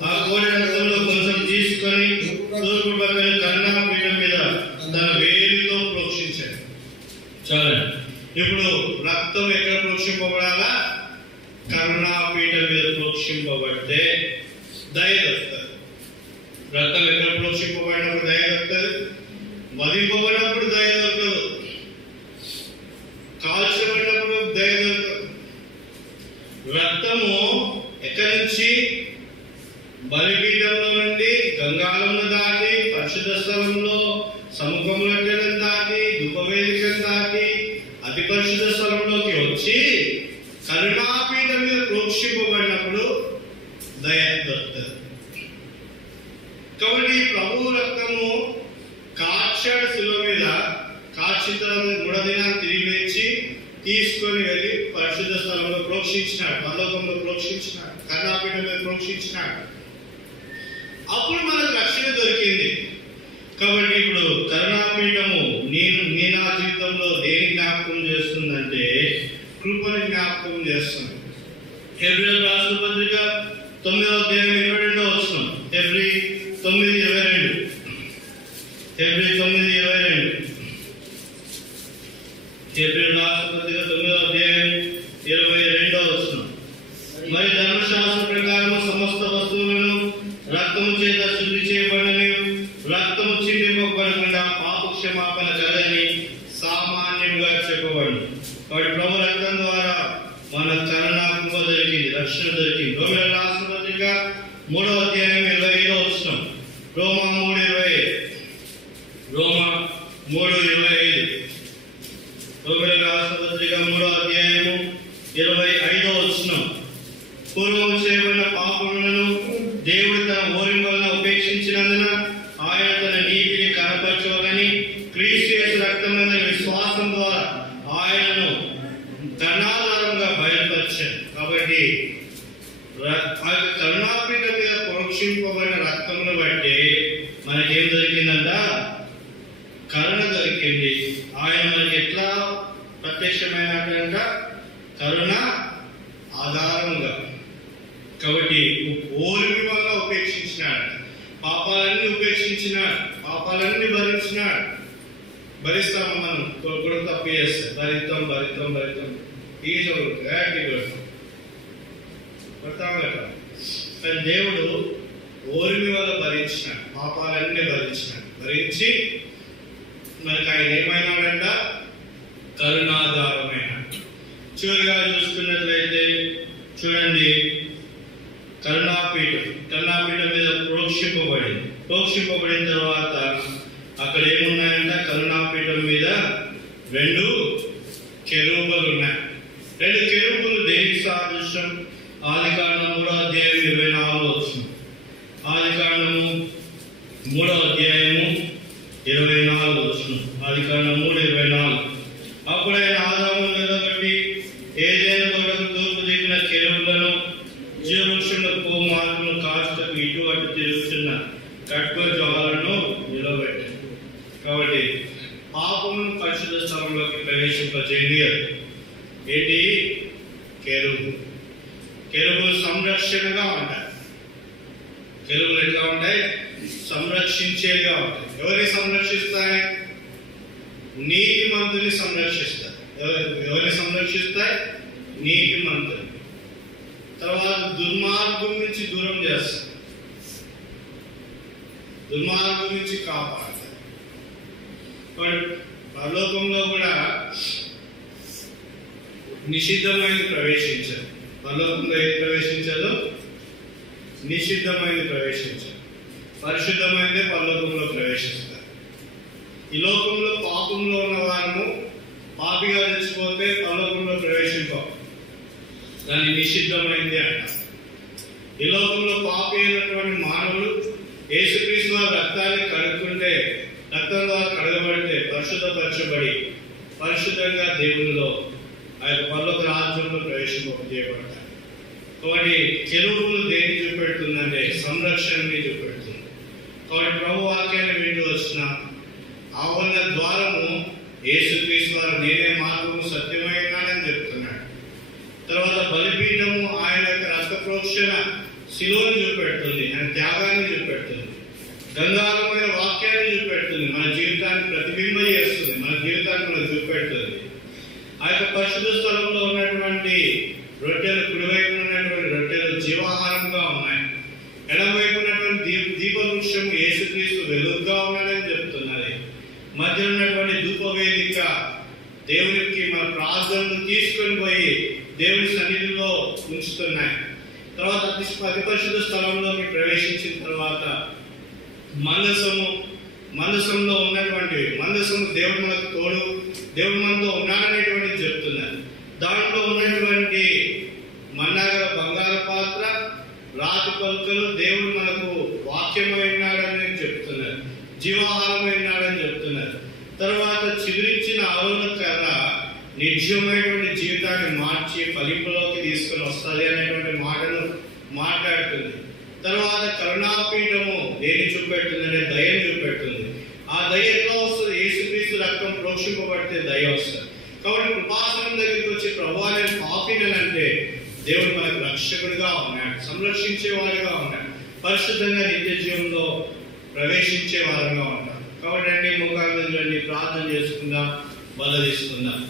ఆ కోడె రక్తంలో కొంచెం తీసుకొని తూర్పు పక్కన కరుణాపీఠం మీద తన వేలితో ప్రోక్షించాడు. చాలా. ఇప్పుడు రక్తం ఎక్కడ ప్రోక్షింపబడాలా? కరుణాపీఠం మీద ప్రోక్షింపబడితే దయ దొరుకుతుంది. రక్తం ఎక్కడ ప్రోక్షింపబడినప్పుడు దయ దొరుకుతుంది, వధింపబడినప్పుడు దయ దొరకదు, కాల్చబడినప్పుడు దయ దొరకదు. రక్తము ఎక్కడి నుంచి? బలిపీఠంలో నుండి గంగాళమును దాటి, పరిశుద్ధ స్థలంలో సముఖంలో దాటి, ధూపవేదికను దాటి అతి పరిశుద్ధ స్థలంలోకి వచ్చి కరుణాపీఠం మీద ప్రోక్షింపబడినప్పుడు దయ దొరుకుతుంది. కాబట్టి ప్రభు రక్తము కార్చాడు శిలువ మీద, కార్చిన తర్వాత 3వ దినాన్ని తిరిగి లేచి తీసుకొని వెళ్ళి పరిశుద్ధ స్థలంలో ప్రోక్షించినాడు, పరలోకంలో ప్రోక్షించినాడు, కరుణాపీఠం మీద ప్రోక్షించినాడు. అప్పుడు మనకు రక్షణ దొరికింది. కాబట్టి ఇప్పుడు కరుణాపీఠము నీ నా జీవితంలో దేని జ్ఞాపకం చేస్తుందంటే కృపని జ్ఞాపకం చేస్తుంది. హెబ్రీయులకు రాసిన పత్రిక 9వ అధ్యాయం 22వ వచనం. హెబ్రీ 9:22. హెబ్రీ 9:22. హెబ్రీయులకు రాసిన పత్రిక 9వ అధ్యాయం 22వ వచనం. మరి ధర్మశాస్త్ర ప్రకారం సమస్త వస్తువులను రక్తము చేత శుద్ధి చేయబడని, రక్తము చిందింపబడకుండా పాప క్షమాపణ కలని సామాన్యంగా చెప్పబడి. వాటి ప్రభు రక్తం ద్వారా మన కరుణ దొరికింది, రక్షణ దొరికింది. రోమీయులకు రాసిన పత్రిక 3వ అధ్యాయం 25వ వచనం. రోమా 3:25. రోమా 3:25. రోమీయులకు రాసిన పత్రిక 3వ అధ్యాయము 25వ వచనం. పూర్వం చేయబడిన పాపములను దేవుడు తన ఓరిమి వలన ఉపేక్షించినందున ఆయన తన నీతిని కనపరచవలని క్రీస్తు యేసు రక్తమైన విశ్వాసం ద్వారా ఆయనను కరుణాధారంగా బయలుపరిచాడు. కాబట్టి కరుణాపీఠం మీద ప్రోక్షింపబడిన రక్తమును బట్టి మనకేం దొరికిందంట? కరుణ దొరికింది. ఆయన మనకి ఎట్లా ప్రత్యక్షమైనట్లంట? కరుణ ఆధారంగా. కాబట్టి ఓరిమి వల్ల ఉపేక్షించినాడు, పాపాలన్నీ ఉపేక్షించినాడు, పాపాలన్నీ భరించినాడు. భరిస్తాము మనం కూడా తప్పు చేస్తే భరితం భరితం భరితం ఈజీ పడతాం కదా. కానీ దేవుడు ఓరిమి వల్ల భరించినాడు, పాపాలన్నీ భరించినాడు. భరించి మనకి ఆయన ఏమైనాడంట? కరుణాధారమైన. చివరిగా చూసుకున్నట్లయితే చూడండి, కరుణాపీఠం మీద ప్రోక్షింపబడిన తర్వాత అక్కడ ఏమున్నాయంట? కరుణాపీఠం మీద 2 కెరూబులు ఉన్నాయి. 2 కెరూబులు దేనికి సాదృశ్యం? ఆదికాండము 3వ అధ్యాయం 24వ వచనం. ఆదికాండము 3వ అధ్యాయము 24వ వచనం. ఆదికాండం 3:24. అప్పుడైన ఆదామును నిలబెట్టి ఏదైనా తోటకు తూర్పు దిక్కున కెరూబులను జీవవృక్షంలో పో మార్పును కాచుటకు ఇటు అటు తిరుగుతున్న కట్వ జ్వాలను నిలబెట్టారు. కాబట్టి పాపమును పరిశుద్ధ స్థలంలోకి ప్రవేశింపజేయరు. ఏంటి? కెరూబులు సంరక్షణగా ఉంటాయి. కెరూబులు ఎట్లా ఉంటాయి? సంరక్షించేగా ఉంటాయి. ఎవరిని సంరక్షిస్తాయి? నీతిమంతుని సంరక్షిస్తాయి. ఎవరిని సంరక్షిస్తాయి? నీతిమంతుని. తర్వాత దుర్మార్గం నుంచి దూరం చేస్తాయి, దుర్మార్గం నుంచి కాపాడతాయి. పరలోకంలో కూడా నిషిద్ధమైనది ప్రవేశించదు. పరలోకంలో ఏది ప్రవేశించదు? నిషిద్ధమైనది ప్రవేశించదు. పరిశుద్ధమైనదే పరలోకంలో ప్రవేశిస్తారు. ఈ లోకంలో పాపంలో ఉన్న వారము పాపిగా తెచ్చిపోతే పరలోకంలో ప్రవేశింపం, దాన్ని నిషిద్ధమైంది అంట. ఈ లోకంలో పాపి అయినటువంటి మానవులు యేసుక్రీస్తు వారి రక్తాన్ని కడుక్కుంటే, రక్తం ద్వారా కడగబడితే పరిశుద్ధపరచబడి పరిశుద్ధంగా దేవునిలో ఆ యొక్క పరలోక రాజ్యంలో ప్రవేశింపజేయబడతారు. కాబట్టి కెరూబులు దేన్ని చూపెడుతుందంటే సంరక్షణని చూపెడుతుంది. కాబట్టి ప్రభు వాక్యాన్ని వింటూ వచ్చిన ఆవరణ ద్వారము యేసుక్రీస్తు వారు నేనే మార్గము సత్యమైనానని చెప్తున్నాడు. తర్వాత బలిపీఠము ఆయన యొక్క రక్త ప్రోక్షణ శిలువను చూపెడుతుంది, ఆయన త్యాగాన్ని చూపెడుతుంది. గంగారమైన వాక్యాన్ని చూపెడుతుంది, మన జీవితాన్ని ప్రతిబింబం చేస్తుంది, మన జీవితాన్ని మనకు చూపెడుతుంది. ఆ యొక్క పరిశుద్ధ స్థలంలో ఉన్నటువంటి రొట్టెలు, కుడివైపు ఉన్నటువంటి రొట్టెలు జీవాహారంగా ఉన్నాయి. ఎడమవైపు ఉన్నటువంటి దీపవృక్షం యేసుక్రీస్తు వెలుగుగా ఉన్నాడని చెప్తున్నది. మధ్య ఉన్నటువంటి ధూపవేదిక దేవునికి మన ప్రార్థనలు తీసుకొని పోయి దేవుని సన్నిధిలో ఉంచుతున్నాయి. తర్వాత అతి పరిశుద్ధ స్థలంలోకి ప్రవేశించిన తర్వాత మందసంలో ఉన్నటువంటి మందసము దేవుడు మనకు తోడు, దేవుడు మనతో ఉన్నాడనేటువంటి చెప్తున్నారు. దాంట్లో ఉన్నటువంటి మన్నాగర బంగారు పాత్ర, రాతి పలుకలు దేవుడు మనకు వాక్యమైనాడని చెప్తున్నారు, జీవాహారమైనాడని చెప్తున్నారు. తర్వాత చిగురించిన అరుణ కర్ర నీ నిజమైనటువంటి జీవితాన్ని మార్చి ఫలింపులోకి తీసుకొని వస్తుంది అనేటువంటి మాటను మాట్లాడుతుంది. తర్వాత కరుణాపీఠము దేన్ని చూపెడుతుంది అంటే దయను చూపెడుతుంది. ఆ దయ ఎట్లా వస్తుంది? యేసుక్రీస్తు రక్తం ప్రోక్షింపబడితే దయ వస్తుంది. కాబట్టి కృపాసనం దగ్గరికి వచ్చి ప్రభువా నేను పాపినంటే దేవుడు మనకు రక్షకుడిగా ఉన్నాడు, సంరక్షించేవాడుగా ఉన్నాడు, పరిశుద్ధంగా నిత్య జీవంలో ప్రవేశించే వారుగా ఉంటాడు. కాబట్టి ముఖాన్ని ప్రార్థన చేసుకుందాం, బల తీసుకుందాం.